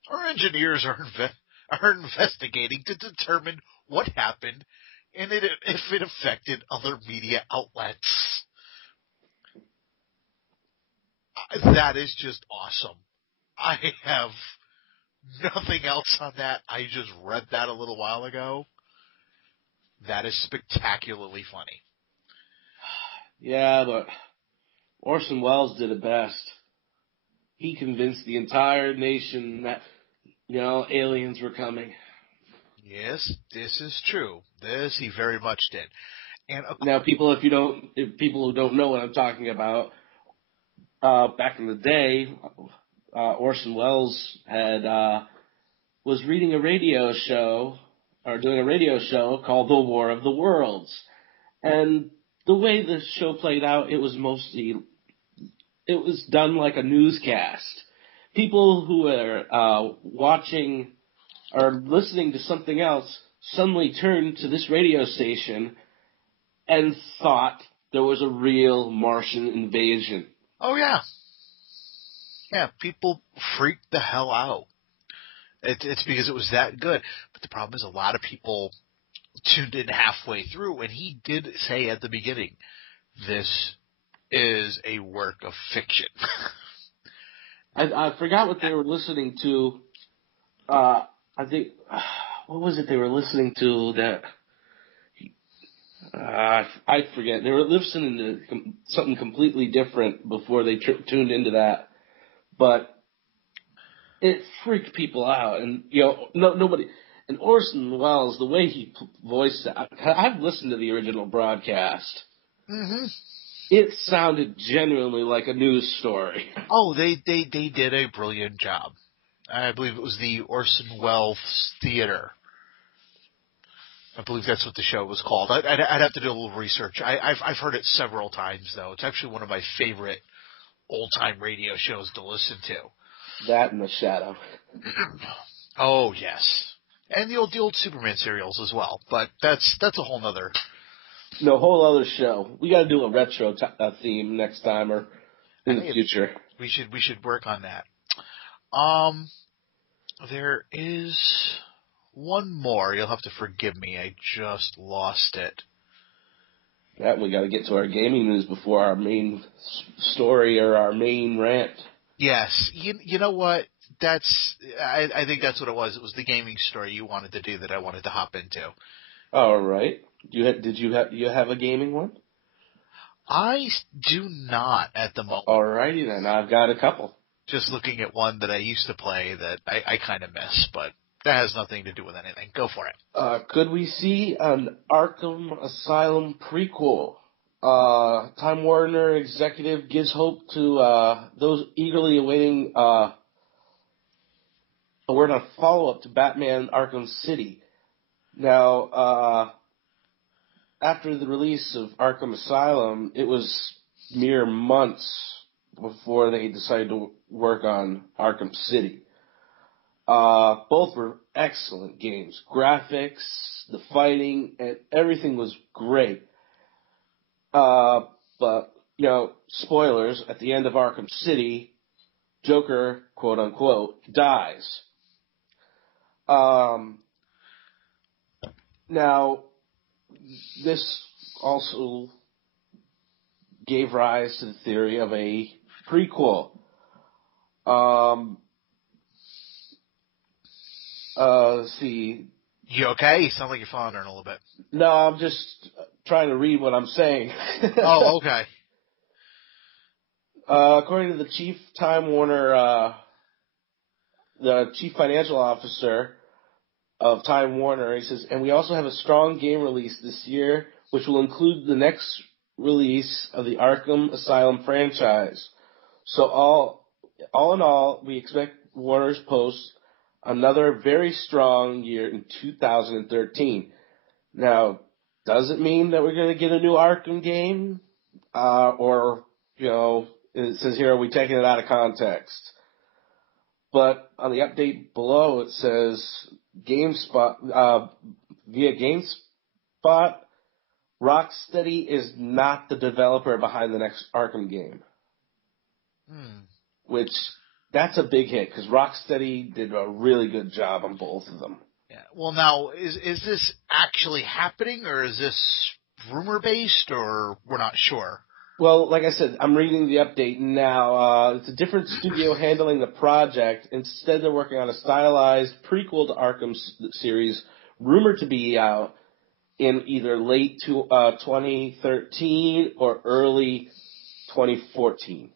Our engineers are investigating to determine what happened and if it affected other media outlets. That is just awesome. I have nothing else on that. I just read that a little while ago. That is spectacularly funny. Yeah, but Orson Welles did it best. He convinced the entire nation that, aliens were coming. Yes, this is true. This he very much did. And now, people who don't know what I'm talking about, back in the day, Orson Welles was reading a radio show, or doing a radio show called The War of the Worlds. And the way the show played out, it was done like a newscast. People who were watching or listening to something else suddenly turned to this radio station and thought there was a real Martian invasion. Oh, yeah. Yeah, people freaked the hell out. It's because it was that good. But the problem is a lot of people tuned in halfway through, and he did say at the beginning, this is a work of fiction. I forgot what they were listening to. I think, what was it they were listening to that... I forget. They were listening to something completely different before they tuned into that. But it freaked people out. And, nobody... And Orson Welles, the way he voiced it, I've listened to the original broadcast. Mm-hmm. It sounded genuinely like a news story. Oh, they did a brilliant job. I believe it was the Orson Welles Theater. I believe that's what the show was called. I'd have to do a little research. I've heard it several times, though. It's actually one of my favorite old-time radio shows to listen to. That and The Shadow. Oh, yes. And the old Superman serials as well. But that's a whole nother... No, whole other show. We got to do a retro theme next time or in the future. We should work on that. There is one more. You'll have to forgive me. I just lost it. Yeah, we got to get to our gaming news before our main story or our main rant. Yes. You know what? I think that's what it was. It was the gaming story you wanted to do that I wanted to hop into. All right. Did you have a gaming one? I do not at the moment. All righty then. I've got a couple. Just looking at one that I used to play that I kind of miss, but that has nothing to do with anything. Go for it. Could we see an Arkham Asylum prequel? Time Warner executive gives hope to those eagerly awaiting a word on follow-up to Batman Arkham City. Now, after the release of Arkham Asylum, it was mere months before they decided to work on Arkham City. Both were excellent games. Graphics, the fighting, and everything was great. But, spoilers, at the end of Arkham City, Joker, quote unquote, dies. Now, this also gave rise to the theory of a prequel. Let's see. You okay? You sound like you're floundering a little bit. No, I'm just trying to read what I'm saying. Oh, okay. According to the chief Time Warner, the chief financial officer of Time Warner, he says, and we also have a strong game release this year, which will include the next release of the Arkham Asylum franchise. So all in all, we expect Warner's post another very strong year in 2013. Now, does it mean that we're going to get a new Arkham game? Or, it says here, are we taking it out of context? But on the update below, it says GameSpot, via GameSpot, Rocksteady is not the developer behind the next Arkham game. Which, that's a big hit, because Rocksteady did a really good job on both of them. Yeah. Well, now, is this actually happening, or is this rumor-based, or we're not sure? Well, like I said, I'm reading the update now. It's a different studio handling the project. Instead, they're working on a stylized prequel to Arkham series, rumored to be out in either late 2013 or early 2014.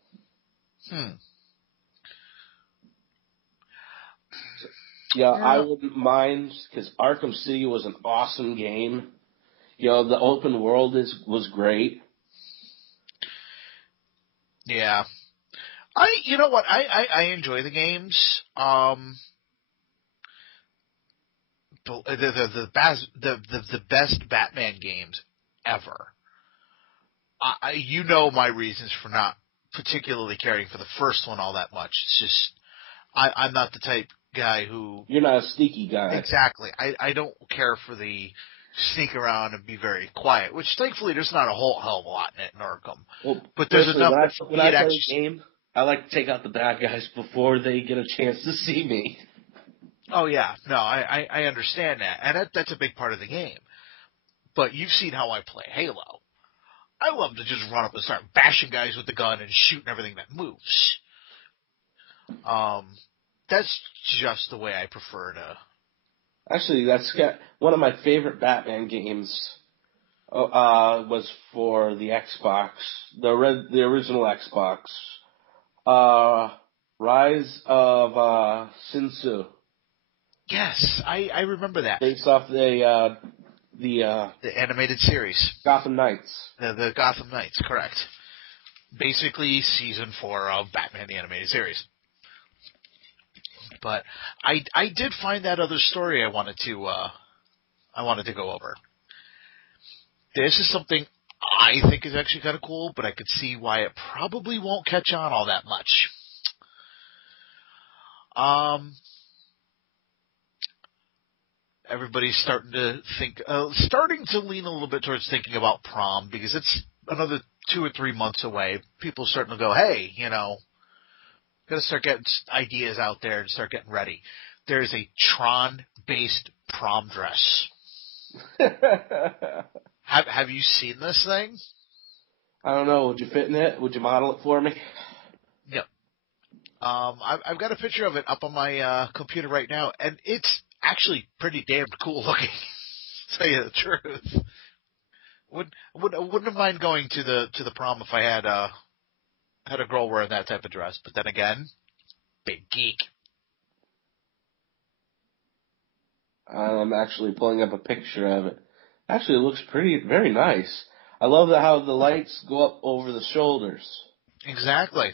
Yeah, I wouldn't mind, because Arkham City was an awesome game. The open world was great. Yeah. You know what? I enjoy the games. The best Batman games ever. You know my reasons for not particularly caring for the first one all that much. It's just I'm not the type guy who... You're not a sneaky guy. Exactly. I don't care for the sneak around and be very quiet, which thankfully there's not a whole hell of a lot in it in Arkham. Well, but there's enough... When I play a game, I like to take out the bad guys before they get a chance to see me. Oh, yeah. No, I understand that. And that's a big part of the game. But you've seen how I play Halo. I love to just run up and start bashing guys with the gun and shooting everything that moves. That's just the way I prefer to... Actually, that's one of my favorite Batman games was for the Xbox, the original Xbox. Rise of Sin Tzu. Yes, I remember that. Based off the animated series. Gotham Knights. The Gotham Knights, correct. Basically, season 4 of Batman the Animated Series. But I did find that other story I wanted to go over. This is something I think is actually kind of cool, but I could see why it probably won't catch on all that much. Everybody's starting to lean a little bit towards thinking about prom, because it's another 2 or 3 months away. People are starting to go, hey, got to start getting ideas out there and start getting ready. There's a Tron-based prom dress. Have you seen this thing? I don't know. Would you fit in it? Would you model it for me? Yep. I've got a picture of it up on my computer right now, and it's actually pretty damn cool looking. To tell you the truth, wouldn't mind going to the prom if I had a girl wearing that type of dress. But then again, big geek. I'm actually pulling up a picture of it. Actually, it looks very nice. I love how the lights go up over the shoulders. Exactly.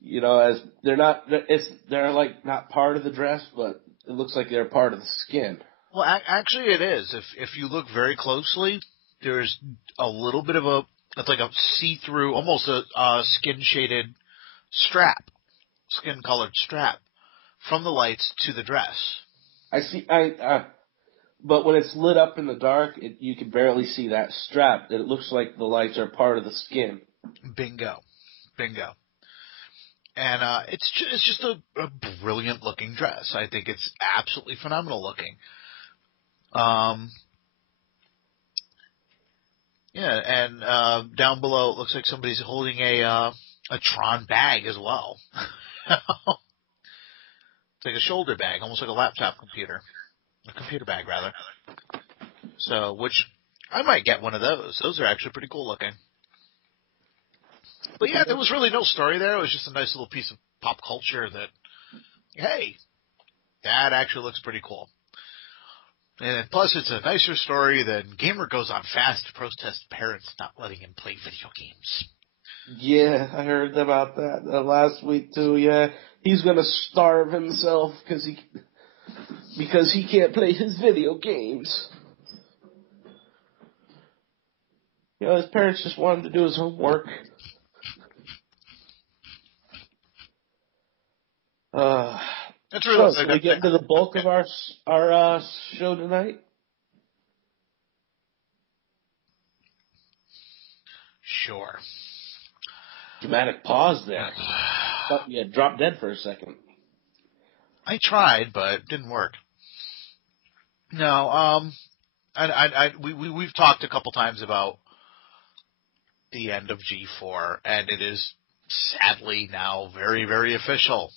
You know, as they're like not part of the dress, but it looks like they're part of the skin. Well, actually, it is. If you look very closely, there's a little bit of it's like a see-through, almost a skin-shaded strap, skin-colored strap, from the lights to the dress. I see. But when it's lit up in the dark, you can barely see that strap. It looks like the lights are part of the skin. Bingo. And it's just a brilliant looking dress. I think it's absolutely phenomenal looking. Yeah, and down below it looks like somebody's holding a Tron bag as well. It's like a shoulder bag, almost like a laptop computer. A computer bag, rather. So, which I might get one of those. Those are actually pretty cool looking. But yeah, there was really no story there. It was just a nice little piece of pop culture that, hey, that actually looks pretty cool. And plus, it's a nicer story than gamer goes on fast to protest parents not letting him play video games. Yeah, I heard about that last week too. Yeah, he's gonna starve himself because he can't play his video games. You know, his parents just want him to do his homework. That's really so we get into the bulk of our show tonight? Sure. Dramatic pause there. Thought you had dropped dead for a second. I tried, but it didn't work. No, we've talked a couple times about the end of G4, and it is sadly now very, very official.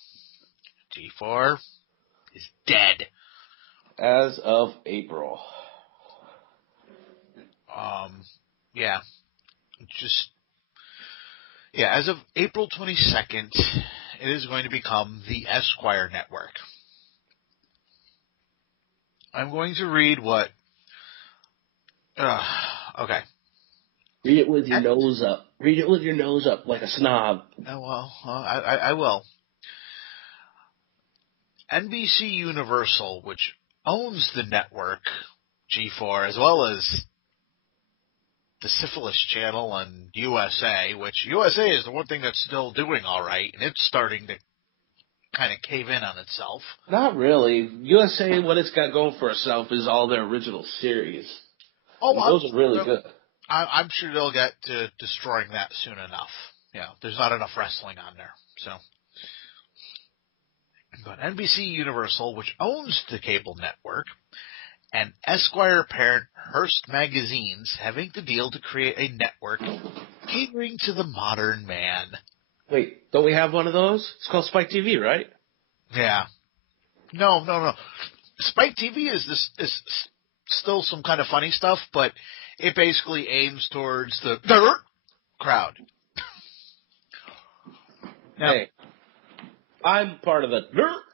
G4 is dead. As of April. Yeah. As of April 22nd, it is going to become the Esquire Network. I'm going to read what... okay. Read it with your nose up. Read it with your nose up like a snob. Oh, well, I will. NBC Universal, which owns the network G4, as well as the Syphilis Channel and USA, which USA is the one thing that's still doing all right, and it's starting to kind of cave in on itself. Not really. USA, what it's got going for itself is all their original series. Oh, those are really good. I'm sure they'll get to destroying that soon enough. Yeah, there's not enough wrestling on there. So, but NBC Universal, which owns the cable network, and Esquire parent Hearst Magazines having the deal to create a network catering to the modern man. Wait, don't we have one of those? It's called Spike TV, right? Yeah. No. Spike TV is still some kind of funny stuff, but it basically aims towards the crowd. Now, hey, I'm part of the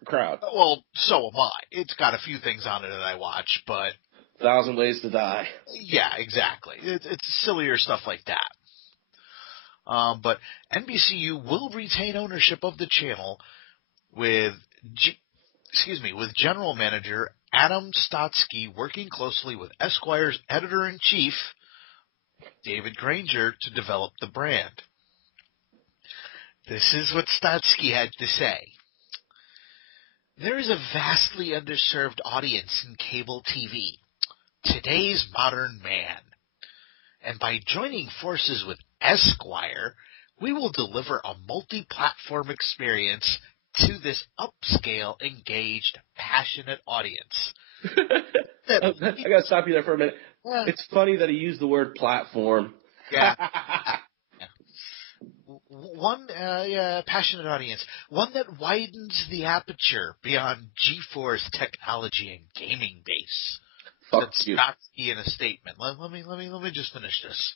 crowd. Well, so am I. It's got a few things on it that I watch, but... 1,000 Ways to Die. Yeah, exactly. It's sillier stuff like that. But NBCU will retain ownership of the channel with General Manager Adam Stotsky working closely with Esquire's Editor-in-Chief, David Granger, to develop the brand. This is what Stotsky had to say. There is a vastly underserved audience in cable TV, today's modern man. And by joining forces with Esquire, we will deliver a multi-platform experience to this upscale, engaged, passionate audience. I got to stop you there for a minute. Yeah. It's funny that he used the word platform. Yeah. One passionate audience, one that widens the aperture beyond G4's technology and gaming base. Fuck Said you. Stotsky in a statement. Let me just finish this.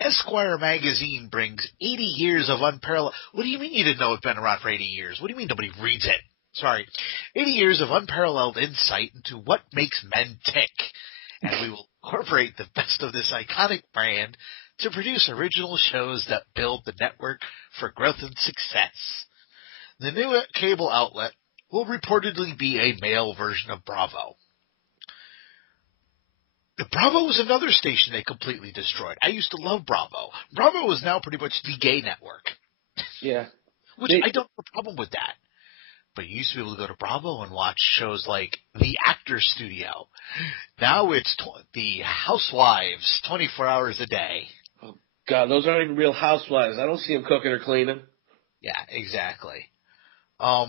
Esquire magazine brings 80 years of unparalleled. What do you mean you didn't know it's been around for 80 years? What do you mean nobody reads it? Sorry, 80 years of unparalleled insight into what makes men tick, and we will incorporate the best of this iconic brand to produce original shows that build the network for growth and success. The new cable outlet will reportedly be a male version of Bravo. Bravo was another station they completely destroyed. I used to love Bravo. Bravo is now pretty much the gay network. Yeah. Which I don't have a problem with that. But you used to be able to go to Bravo and watch shows like The Actor Studio. Now it's the Housewives, 24 hours a day. Oh, God, those aren't even real housewives. I don't see them cooking or cleaning. Yeah, exactly. Yeah,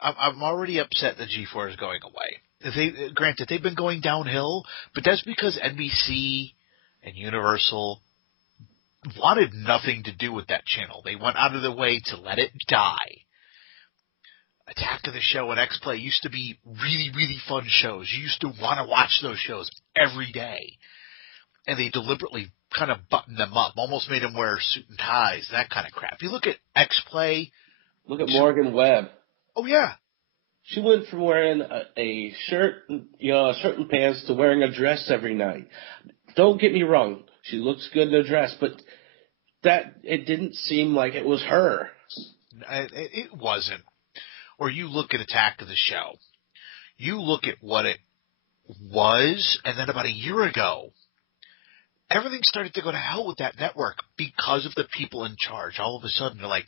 I'm already upset that G4 is going away. Granted, they've been going downhill, but that's because NBC and Universal wanted nothing to do with that channel. They went out of their way to let it die. Attack of the Show and X-Play used to be really, really fun shows. You used to want to watch those shows every day. And they deliberately kind of buttoned them up, almost made them wear suit and ties, that kind of crap. You look at X-Play. Look at Morgan Webb. Oh, yeah. She went from wearing a shirt, a shirt and pants to wearing a dress every night. Don't get me wrong. She looks good in a dress, but it didn't seem like it was her. It wasn't. Or you look at Attack of the Show. You look at what it was, and then about a year ago, everything started to go to hell with that network because of the people in charge. All of a sudden, they're like,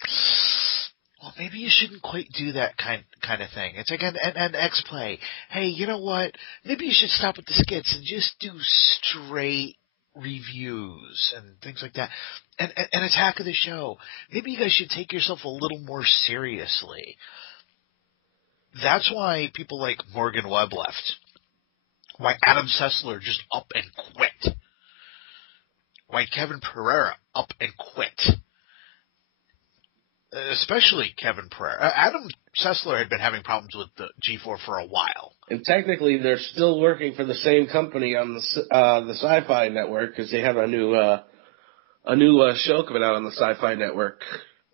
well, maybe you shouldn't quite do that kind of thing. It's like an X-Play. Hey, you know what? Maybe you should stop with the skits and just do straight reviews and things like that. And Attack of the Show. Maybe you guys should take yourself a little more seriously. That's why people like Morgan Webb left. Why Adam Sessler just up and quit. Why Kevin Pereira up and quit. Especially Kevin Pereira. Adam Sessler had been having problems with the G4 for a while. And technically, they're still working for the same company on the Sci-Fi network because they have a new show coming out on the Sci-Fi network.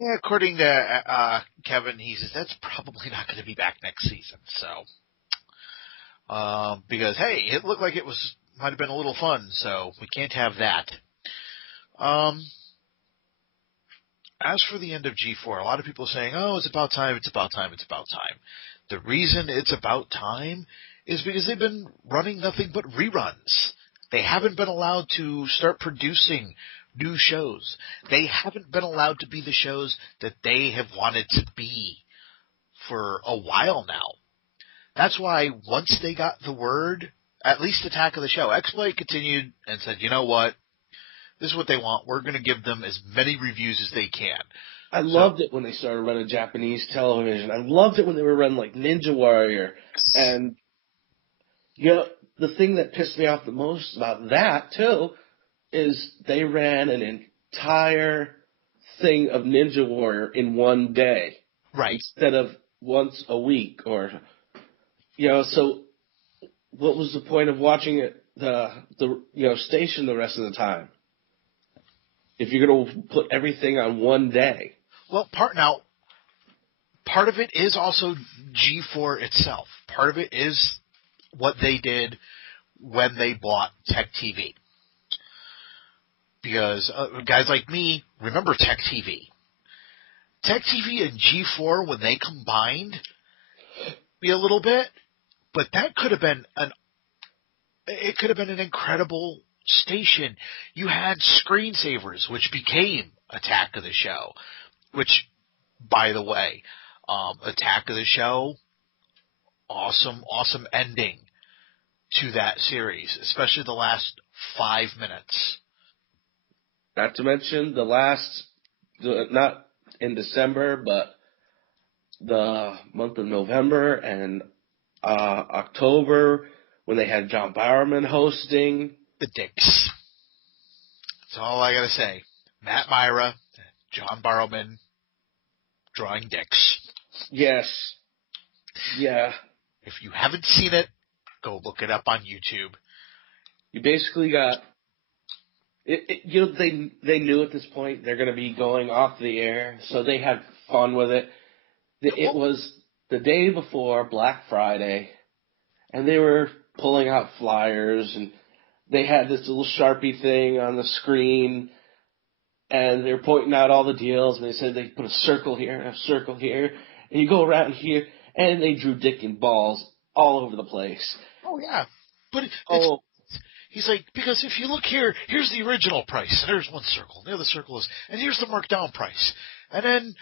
Yeah, according to Kevin, he says that's probably not going to be back next season. So, because hey, it looked like might have been a little fun, so we can't have that. As for the end of G4, a lot of people are saying, oh, it's about time, it's about time, it's about time. The reason it's about time is because they've been running nothing but reruns. They haven't been allowed to start producing new shows. They haven't been allowed to be the shows that they have wanted to be for a while now. That's why once they got the word, at least Attack of the Show, X-Play continued and said, you know what? This is what they want. We're going to give them as many reviews as they can. I loved it when they started running Japanese television. I loved it when they were running like Ninja Warrior. And, the thing that pissed me off the most about that, too, is they ran an entire thing of Ninja Warrior in one day. Right. Instead of once a week or, so what was the point of watching it, the station the rest of the time? If you're going to put everything on one day. Well, part of it is also G4 itself. Part of it is what they did when they bought Tech TV. Because guys like me remember Tech TV. Tech TV and G4, when they combined, be a little bit, but that could have been an incredible station. You had Screensavers, which became Attack of the Show, which, by the way, Attack of the Show, awesome ending to that series, especially the last 5 minutes. Not to mention not in December, but the month of November and October when they had John Bowerman hosting. The dicks. That's all I gotta say. Matt Myra, John Barrowman, drawing dicks. Yes. Yeah. If you haven't seen it, go look it up on YouTube. You basically got they knew at this point they're going to be going off the air, so they had fun with it. It was the day before Black Friday, and they were pulling out flyers, and they had this little Sharpie thing on the screen, and they were pointing out all the deals, and they said they put a circle here and a circle here, and you go around here, and they drew dick and balls all over the place. Oh, yeah. But he's like, because if you look here, here's the original price, and there's one circle, and the other circle is, and here's the marked down price. And then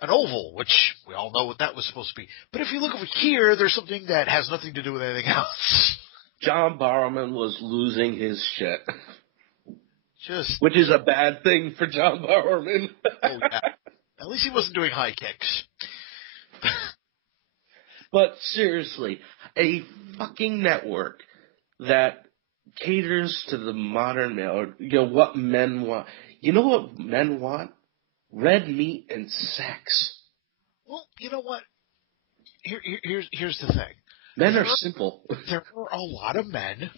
an oval, which we all know what that was supposed to be. But if you look over here, there's something that has nothing to do with anything else. John Barrowman was losing his shit. Which is a bad thing for John Bowerman. Oh, yeah. At least he wasn't doing high kicks. But seriously, a fucking network that caters to the modern male, what men want. You know what men want? Red meat and sex. Well, you know what? Here's the thing. Men are simple. There are a lot of men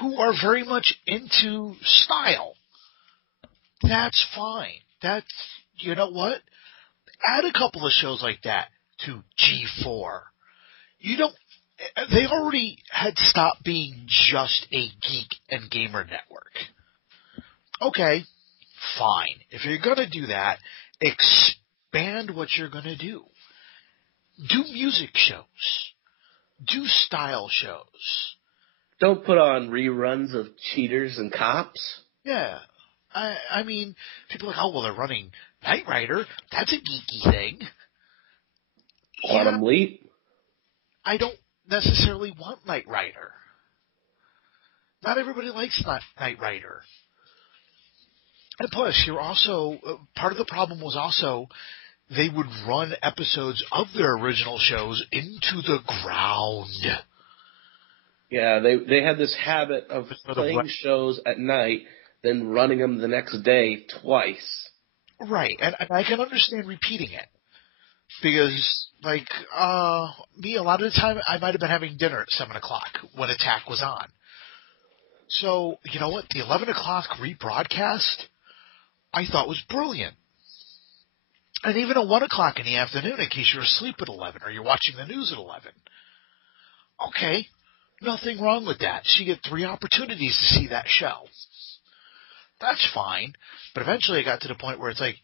who are very much into style. That's fine. You know what? Add a couple of shows like that to G4. They've already had stopped being just a geek and gamer network. Okay, fine. If you're going to do that, expand what you're going to do. Do music shows. Do style shows. Don't put on reruns of Cheaters and Cops. Yeah. I mean, people are like, oh, well, they're running Knight Rider. That's a geeky thing. Quantum Leap. I don't necessarily want Knight Rider. Not everybody likes Knight Rider. And plus, you're also, part of the problem was also they would run episodes of their original shows into the ground. Yeah, they had this habit of playing shows at night, then running them the next day twice. Right, and I can understand repeating it. Because, like, me, a lot of the time, I might have been having dinner at 7 o'clock when Attack was on. So, you know what? The 11 o'clock rebroadcast, I thought was brilliant. And even at 1 o'clock in the afternoon, in case you're asleep at 11 or you're watching the news at 11. Okay, nothing wrong with that. So you get 3 opportunities to see that show. That's fine. But eventually I got to the point where it's like,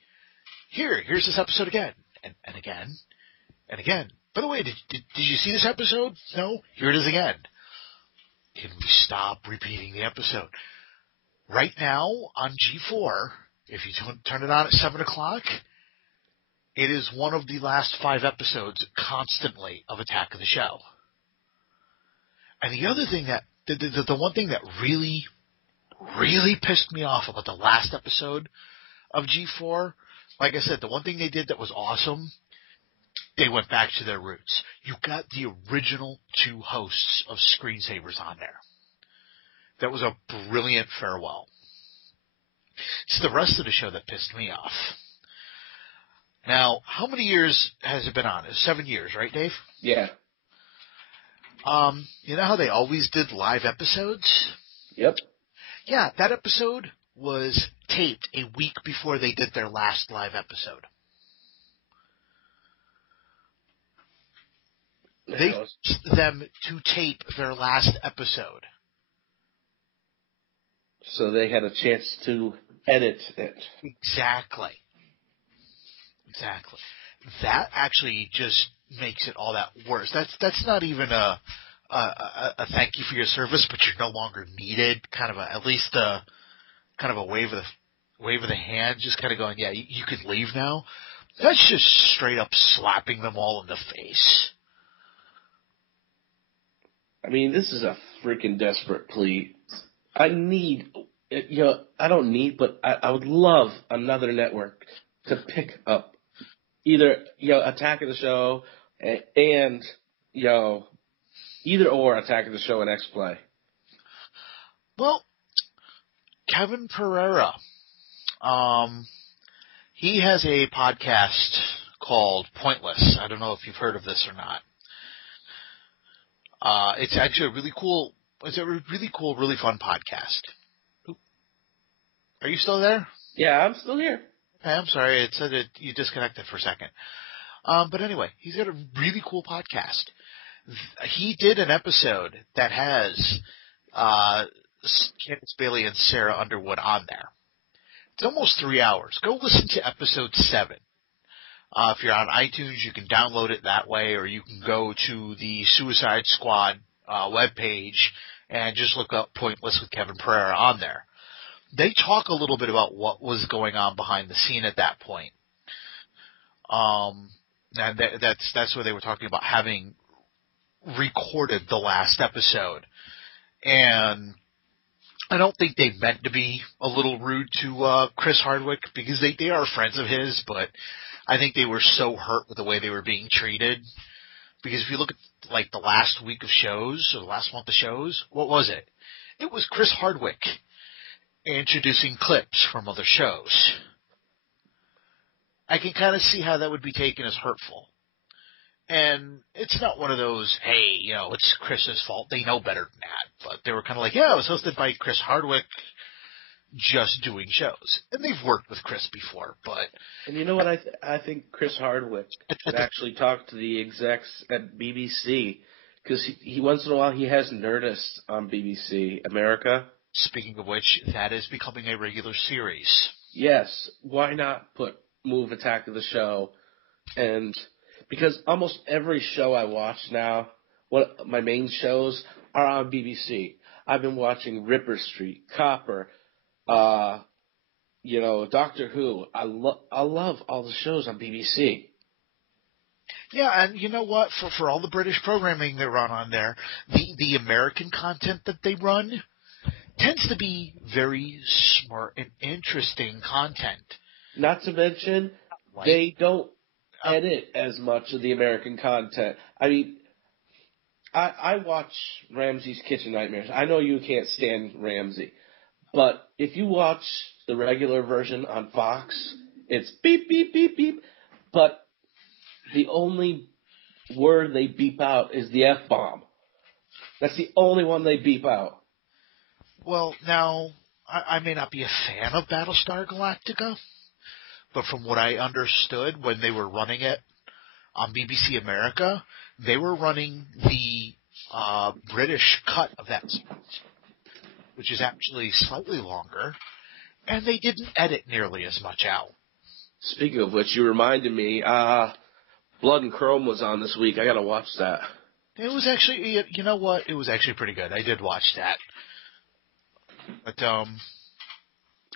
here's this episode again. And again, and again. By the way, did you see this episode? No? Here it is again. Can we stop repeating the episode? Right now, on G4, if you turn it on at 7 o'clock, it is one of the last 5 episodes constantly of Attack of the Show. And the other thing that, the one thing that really, really pissed me off about the last episode of G4, like I said, the one thing they did that was awesome, they went back to their roots. You got the original 2 hosts of Screensavers on there. That was a brilliant farewell. It's the rest of the show that pissed me off. Now, how many years has it been on? It's 7 years, right, Dave? Yeah. You know how they always did live episodes? Yep. Yeah, that episode was taped a week before they did their last live episode. They asked them to tape their last episode. So they had a chance to edit it. Exactly. That actually just makes it all that worse. That's not even a thank you for your service, but you're no longer needed. Kind of at least a wave of the hand, just kind of going, yeah, you could leave now. That's just straight up slapping them all in the face. I mean, this is a freaking desperate plea. I need I don't need, but I would love another network to pick up either, Attack of the Show and, either or Attack of the Show and X-Play. Well, Kevin Pereira, he has a podcast called Pointless. I don't know if you've heard of this or not. It's actually a really cool, really fun podcast. Are you still there? Yeah, I'm still here. Okay, I'm sorry. It said that you disconnected for a second. But anyway, he's got a really cool podcast. He did an episode that has Candace Bailey and Sarah Underwood on there. It's almost 3 hours. Go listen to episode 7. If you're on iTunes, you can download it that way, or you can go to the Suicide Squad webpage and just look up Pointless with Kevin Pereira on there. They talk a little bit about what was going on behind the scene at that point. And that's where they were talking about having recorded the last episode. And I don't think they meant to be a little rude to Chris Hardwick, because they are friends of his, but I think they were so hurt with the way they were being treated. Because if you look at like the last week of shows, or the last month of shows, what was it? It was Chris Hardwick introducing clips from other shows. I can kind of see how that would be taken as hurtful. And it's not one of those, hey, it's Chris's fault. They know better than that. But they were kind of like, yeah, it was hosted by Chris Hardwick, just doing shows. And they've worked with Chris before, but... And you know what? I think Chris Hardwick should actually talk to the execs at BBC, because he once in a while he has Nerdist on BBC America. Speaking of which, that is becoming a regular series. Yes. Why not move Attack of the Show? And because almost every show I watch now, my main shows are on BBC. I've been watching Ripper Street, Copper, Doctor Who. I love all the shows on BBC. Yeah, and you know what? For all the British programming they run on there, the American content that they run tends to be very smart and interesting content. Not to mention, they don't edit as much of the American content. I mean, I watch Ramsey's Kitchen Nightmares. I know you can't stand Ramsey, but if you watch the regular version on Fox, it's beep, beep, beep, beep, but the only word they beep out is the F-bomb. That's the only one they beep out. Well, now, I may not be a fan of Battlestar Galactica, but from what I understood when they were running it on BBC America, they were running the British cut of that series, which is actually slightly longer, and they didn't edit nearly as much out. Speaking of which, you reminded me, Blood and Chrome was on this week. I gotta watch that. It was actually, you know what? It was actually pretty good. I did watch that. But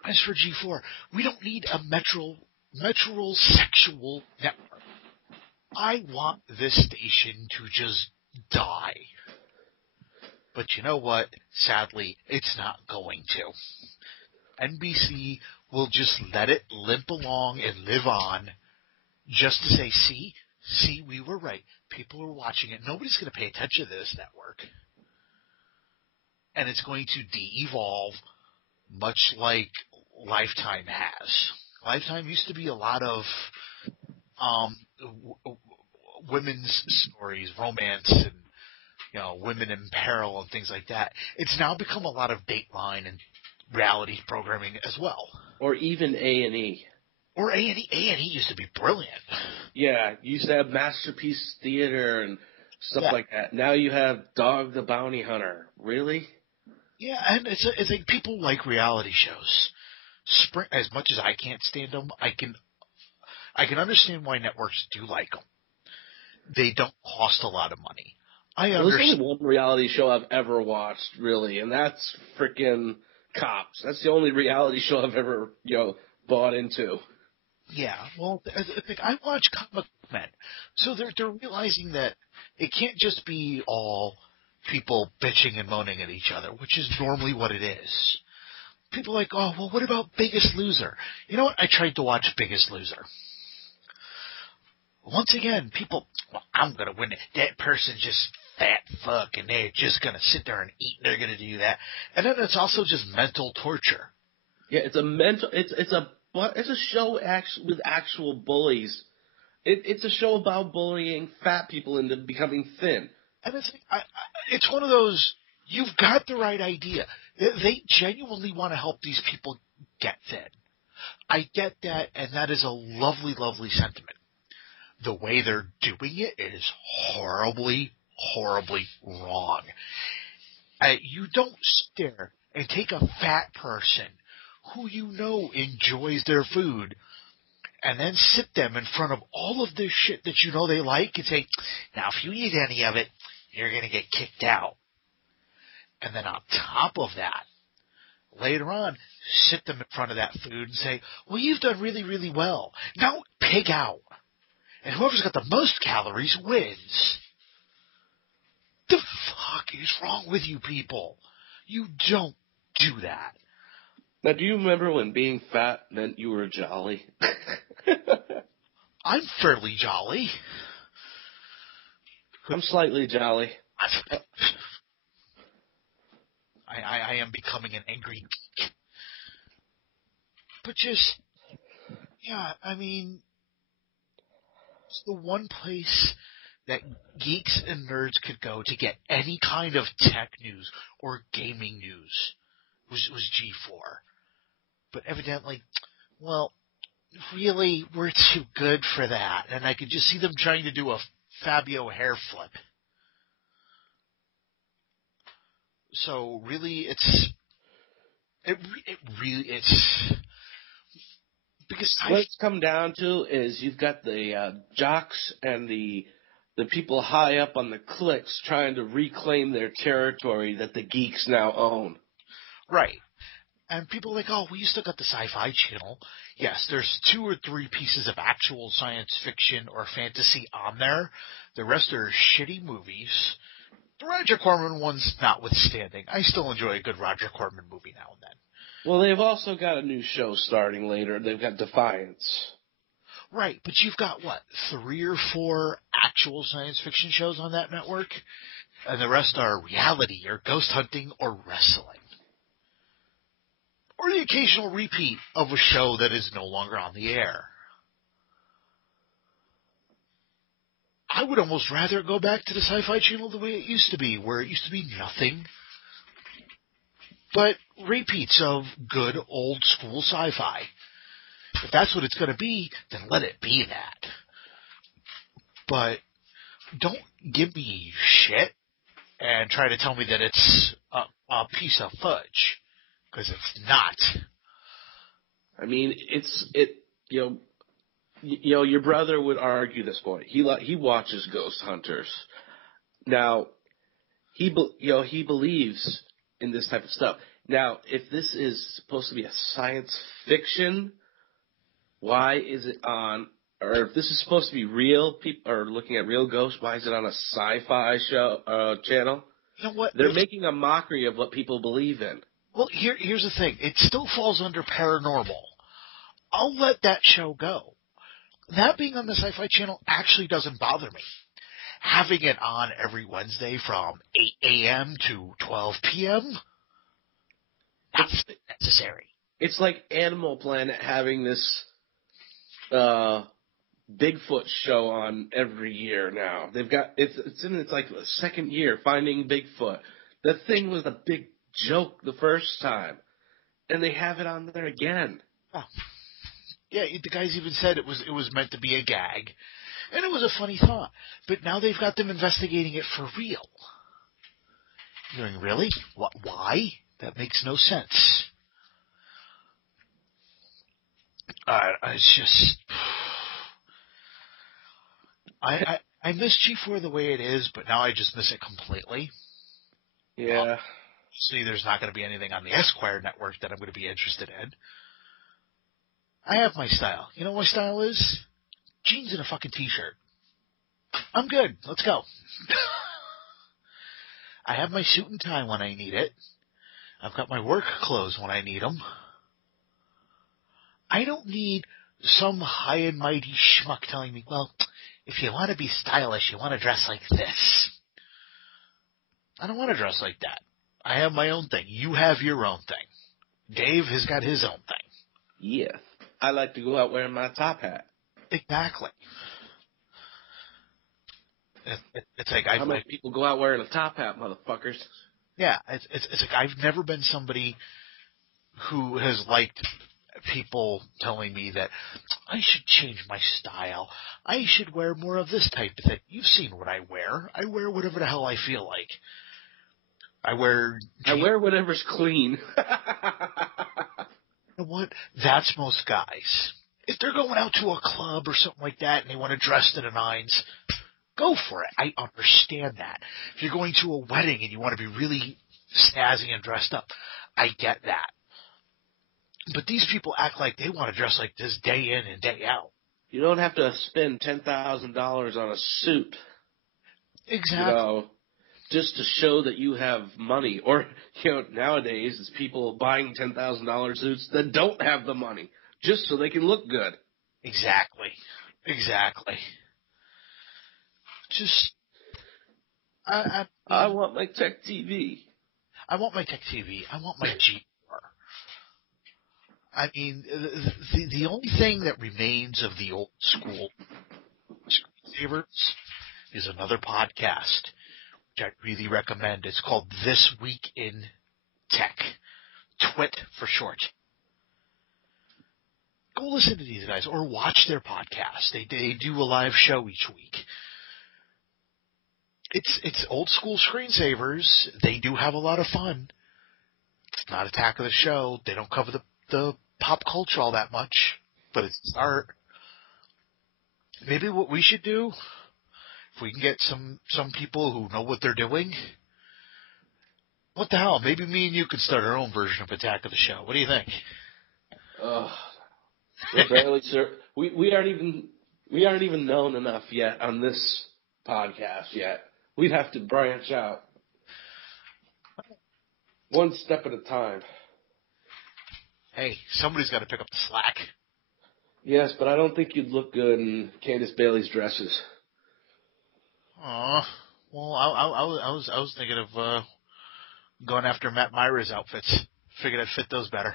as for G4, we don't need a metrosexual network. I want this station to just die. But you know what? Sadly, it's not going to. NBC will just let it limp along and live on just to say, see, we were right. People are watching it. Nobody's going to pay attention to this network. And it's going to de-evolve much like Lifetime has. Lifetime used to be a lot of women's stories, romance, and women in peril and things like that. It's now become a lot of Dateline and reality programming as well. Or even A&E. Or A&E. A&E used to be brilliant. Yeah, you used to have Masterpiece Theater and stuff like that. Now you have Dog the Bounty Hunter. Really? Yeah, and it's like people like reality shows. As much as I can't stand them, I can understand why networks do like them. They don't cost a lot of money. There's only one reality show I've ever watched, really, and that's freaking Cops. That's the only reality show I've ever, bought into. Yeah, well, I watch comic men, so they're realizing that it can't just be all people bitching and moaning at each other, which is normally what it is. people are like, oh, well, what about Biggest Loser? You know what? I tried to watch Biggest Loser. Once again, people, well, I'm going to win it. That person's just fat fuck, and they're just going to sit there and eat, and they're going to do that. And then it's also just mental torture. Yeah, it's a show with actual bullies. It's a show about bullying fat people into becoming thin. And it's one of those, you've got the right idea. They genuinely want to help these people get thin. I get that, and that is a lovely, lovely sentiment. The way they're doing it is horribly, horribly wrong. You don't sit there and take a fat person who you know enjoys their food and then sit them in front of all of this shit that you know they like and say, now if you eat any of it, you're going to get kicked out. And then on top of that, later on, sit them in front of that food and say, well, you've done really, really well. Now pig out. And whoever's got the most calories wins. The fuck is wrong with you people? You don't do that. Now, do you remember when being fat meant you were jolly? I'm fairly jolly. I'm slightly jolly. I am becoming an angry geek. But just, yeah, I mean, it's the one place that geeks and nerds could go to get any kind of tech news or gaming news was G4. But evidently, well, really, we're too good for that. And I could just see them trying to do a Fabio hair flip. So really, it's because what it's come down to is you've got the jocks and the people high up on the cliques trying to reclaim their territory that the geeks now own. Right. And people are like, oh, well, you still got the Sci-Fi Channel. Yes, there's 2 or 3 pieces of actual science fiction or fantasy on there. The rest are shitty movies. The Roger Corman one's notwithstanding. I still enjoy a good Roger Corman movie now and then. Well, they've also got a new show starting later. They've got Defiance. Right, but you've got, 3 or 4 actual science fiction shows on that network? And the rest are reality or ghost hunting or wrestling. Or the occasional repeat of a show that is no longer on the air. I would almost rather go back to the Sci-Fi Channel the way it used to be, where it used to be nothing but repeats of good old school sci-fi. If that's what it's going to be, then let it be that. But don't give me shit and try to tell me that it's a piece of fudge, because it's not. I mean, your brother would argue this point. He watches Ghost Hunters. Now, he believes in this type of stuff. Now, if this is supposed to be a science fiction, why is it on? Or if this is supposed to be real, people are looking at real ghosts, why is it on a sci-fi show channel? You know what? They're making a mockery of what people believe in. Well, here's the thing. It still falls under paranormal. I'll let that show go. That being on the Sci-Fi Channel actually doesn't bother me. Having it on every Wednesday from 8 a.m. to 12 p.m., that's necessary. It's like Animal Planet having this Bigfoot show on every year now. They've got it's in its like the second year, Finding Bigfoot. That thing was a big joke the first time, and they have it on there again. Oh. Yeah, the guys even said it was meant to be a gag, and it was a funny thought. But now they've got them investigating it for real. You're going, really? What? Why? That makes no sense. It's just I miss G4 the way it is, but now I just miss it completely. Yeah. See, there's not going to be anything on the Esquire network that I'm going to be interested in. I have my style. You know what my style is? Jeans and a fucking t-shirt. I'm good. Let's go. I have my suit and tie when I need it. I've got my work clothes when I need them. I don't need some high and mighty schmuck telling me, well, if you want to be stylish, you want to dress like this. I don't want to dress like that. I have my own thing. You have your own thing. Dave has got his own thing. Yes. I like to go out wearing my top hat. Exactly. It's like How many people go out wearing a top hat, motherfuckers? Yeah, it's like I've never been somebody who has liked people telling me that I should change my style. I should wear more of this type of thing. You've seen what I wear. I wear whatever the hell I feel like. I wear whatever's clean. You know what? That's most guys. If they're going out to a club or something like that and they want to dress to the nines, go for it. I understand that. If you're going to a wedding and you want to be really snazzy and dressed up, I get that. But these people act like they want to dress like this day in and day out. You don't have to spend $10,000 on a suit. Exactly. Just to show that you have money. Or, nowadays, it's people buying $10,000 suits that don't have the money, just so they can look good. Exactly. Just, I want my tech TV. I want my tech TV. I want my G4. I mean, the only thing that remains of the old school screensavers is another podcast, which I really recommend. It's called This Week in Tech, TWIT for short. Go listen to these guys or watch their podcast. They do a live show each week. It's old school screensavers. They do have a lot of fun. It's not Attack of the Show. They don't cover the pop culture all that much, but it's art. Maybe what we should do, if we can get some people who know what they're doing, what the hell? Maybe me and you could start our own version of Attack of the Show. What do you think? We're barely sure. We aren't even known enough yet on this podcast yet. We'd have to branch out. One step at a time. Hey, somebody's got to pick up the slack. Yes, but I don't think you'd look good in Candace Bailey's dresses. Well, I was thinking of going after Matt Myra's outfits. Figured I'd fit those better.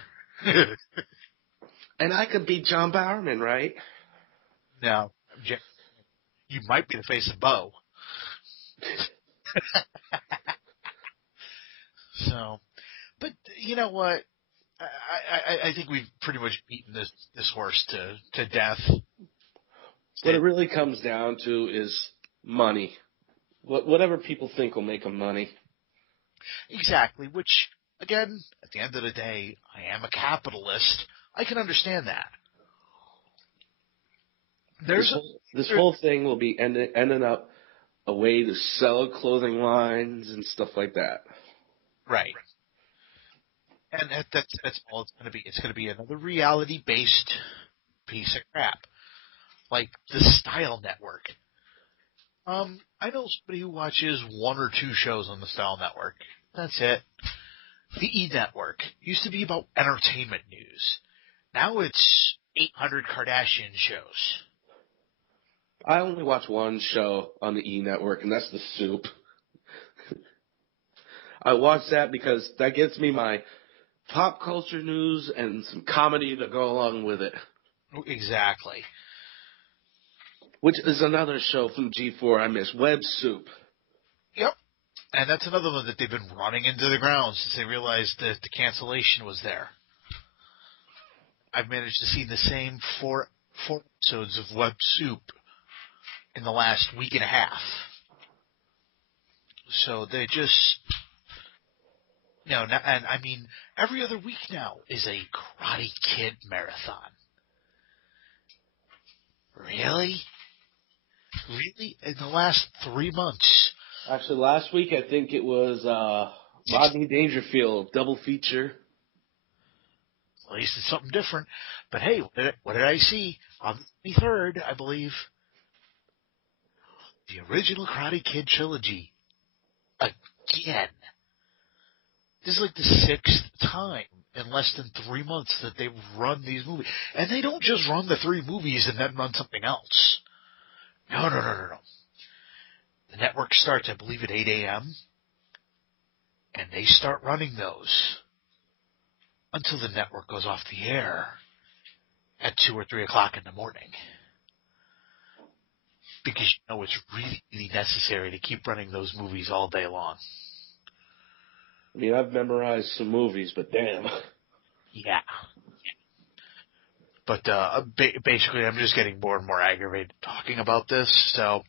And I could be John Bowerman, right? No, you might be the face of Bo. So, but you know what? I think we've pretty much beaten this horse to death. What it really comes down to is money. Whatever people think will make them money. Exactly, which, again, at the end of the day, I am a capitalist. I can understand that. This whole thing will be ending up a way to sell clothing lines and stuff like that. Right. And that's all it's going to be. It's going to be another reality-based piece of crap, like the Style Network. I know somebody who watches one or two shows on the Style Network. That's it. The E Network used to be about entertainment news. Now it's 800 Kardashian shows. I only watch one show on the E Network, and that's The Soup. I watch that because that gets me my pop culture news and some comedy to go along with it. Exactly. Which is another show from G4 I miss, Web Soup. Yep. And that's another one that they've been running into the ground since they realized that the cancellation was there. I've managed to see the same four episodes of Web Soup in the last week and a half. So they just, and I mean, every other week now is a Karate Kid marathon. Really? Really? In the last 3 months? Actually, last week I think it was Rodney Dangerfield, double feature. At least it's something different. But hey, what did I see? On the 23rd, I believe, the original Karate Kid trilogy. Again. This is like the sixth time in less than 3 months that they've run these movies. And they don't just run the 3 movies and then run something else. No. The network starts, I believe, at 8 a.m., and they start running those until the network goes off the air at 2 or 3 o'clock in the morning. Because it's really, really necessary to keep running those movies all day long. I mean, I've memorized some movies, but damn. Yeah. But basically, I'm just getting more and more aggravated talking about this, so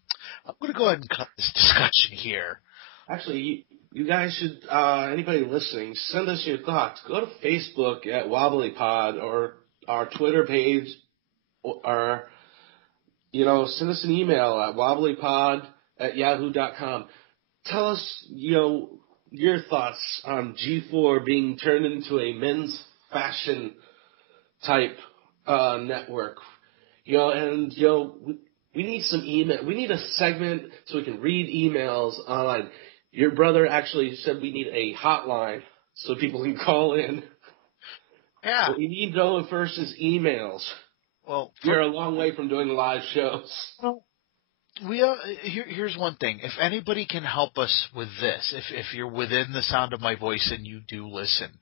I'm going to go ahead and cut this discussion here. Actually, you guys should, anybody listening, send us your thoughts. Go to Facebook at Wobblypod or our Twitter page, or, send us an email at wobblypod@yahoo.com. Tell us, your thoughts on G4 being turned into a men's fashion type network. We need some email. We need a segment so we can read emails online. Your brother actually said we need a hotline so people can call in. Yeah. What we need though first is emails. Well, we're a long way from doing live shows. Well, here's one thing. If anybody can help us with this, if you're within the sound of my voice and you do listen,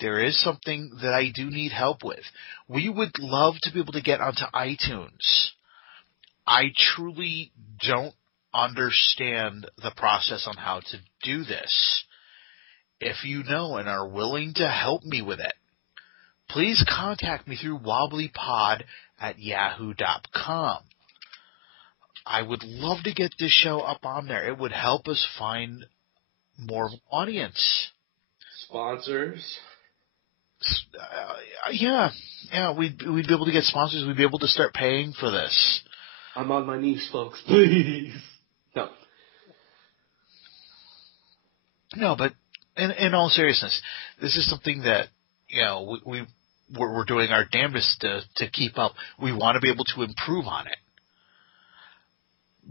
there is something that I do need help with. We would love to be able to get onto iTunes. I truly don't understand the process on how to do this. If you know and are willing to help me with it, please contact me through wobblypod@yahoo.com. I would love to get this show up on there. It would help us find more of an audience. Sponsors. Yeah, we'd be able to get sponsors. We'd be able to start paying for this. I'm on my knees, folks. Please. No, but in all seriousness, this is something that we're doing our damnedest to keep up. We want to be able to improve on it.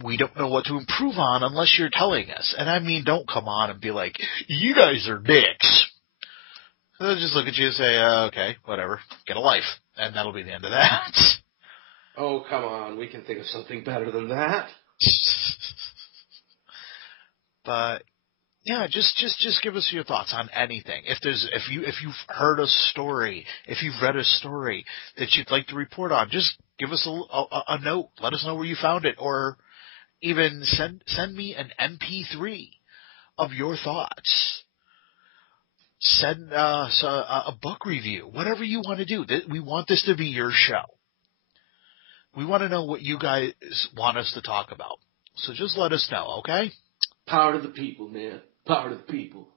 We don't know what to improve on unless you're telling us. And I mean, don't come on and be like, you guys are dicks. They'll just look at you and say, okay, whatever, get a life. And that'll be the end of that. Oh, come on. We can think of something better than that. But yeah, just give us your thoughts on anything. If you've heard a story, if you've read a story that you'd like to report on, just give us a note. Let us know where you found it, or even send me an MP3 of your thoughts. Send us a book review, whatever you want to do. We want this to be your show. We want to know what you guys want us to talk about. So just let us know, okay? Power to the people, man. Power to the people.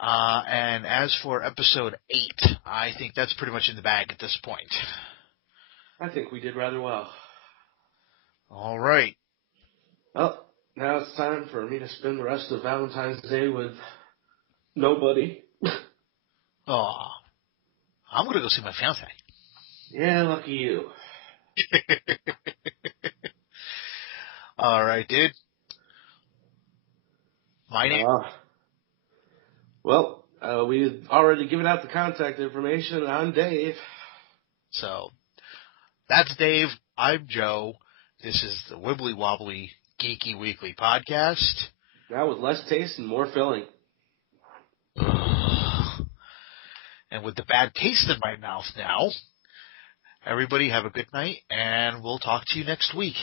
And as for episode 8, I think that's pretty much in the bag at this point. I think we did rather well. All right. Well, now it's time for me to spend the rest of Valentine's Day with nobody. Aw. I'm going to go see my fiancé. Yeah, lucky you. All right, dude. My name. We've already given out the contact information. I'm Dave. So, that's Dave. I'm Joe. This is the Wibbly Wobbly Geeky Weekly podcast. Now with less taste and more filling. And with the bad taste in my mouth now, everybody have a good night, and we'll talk to you next week.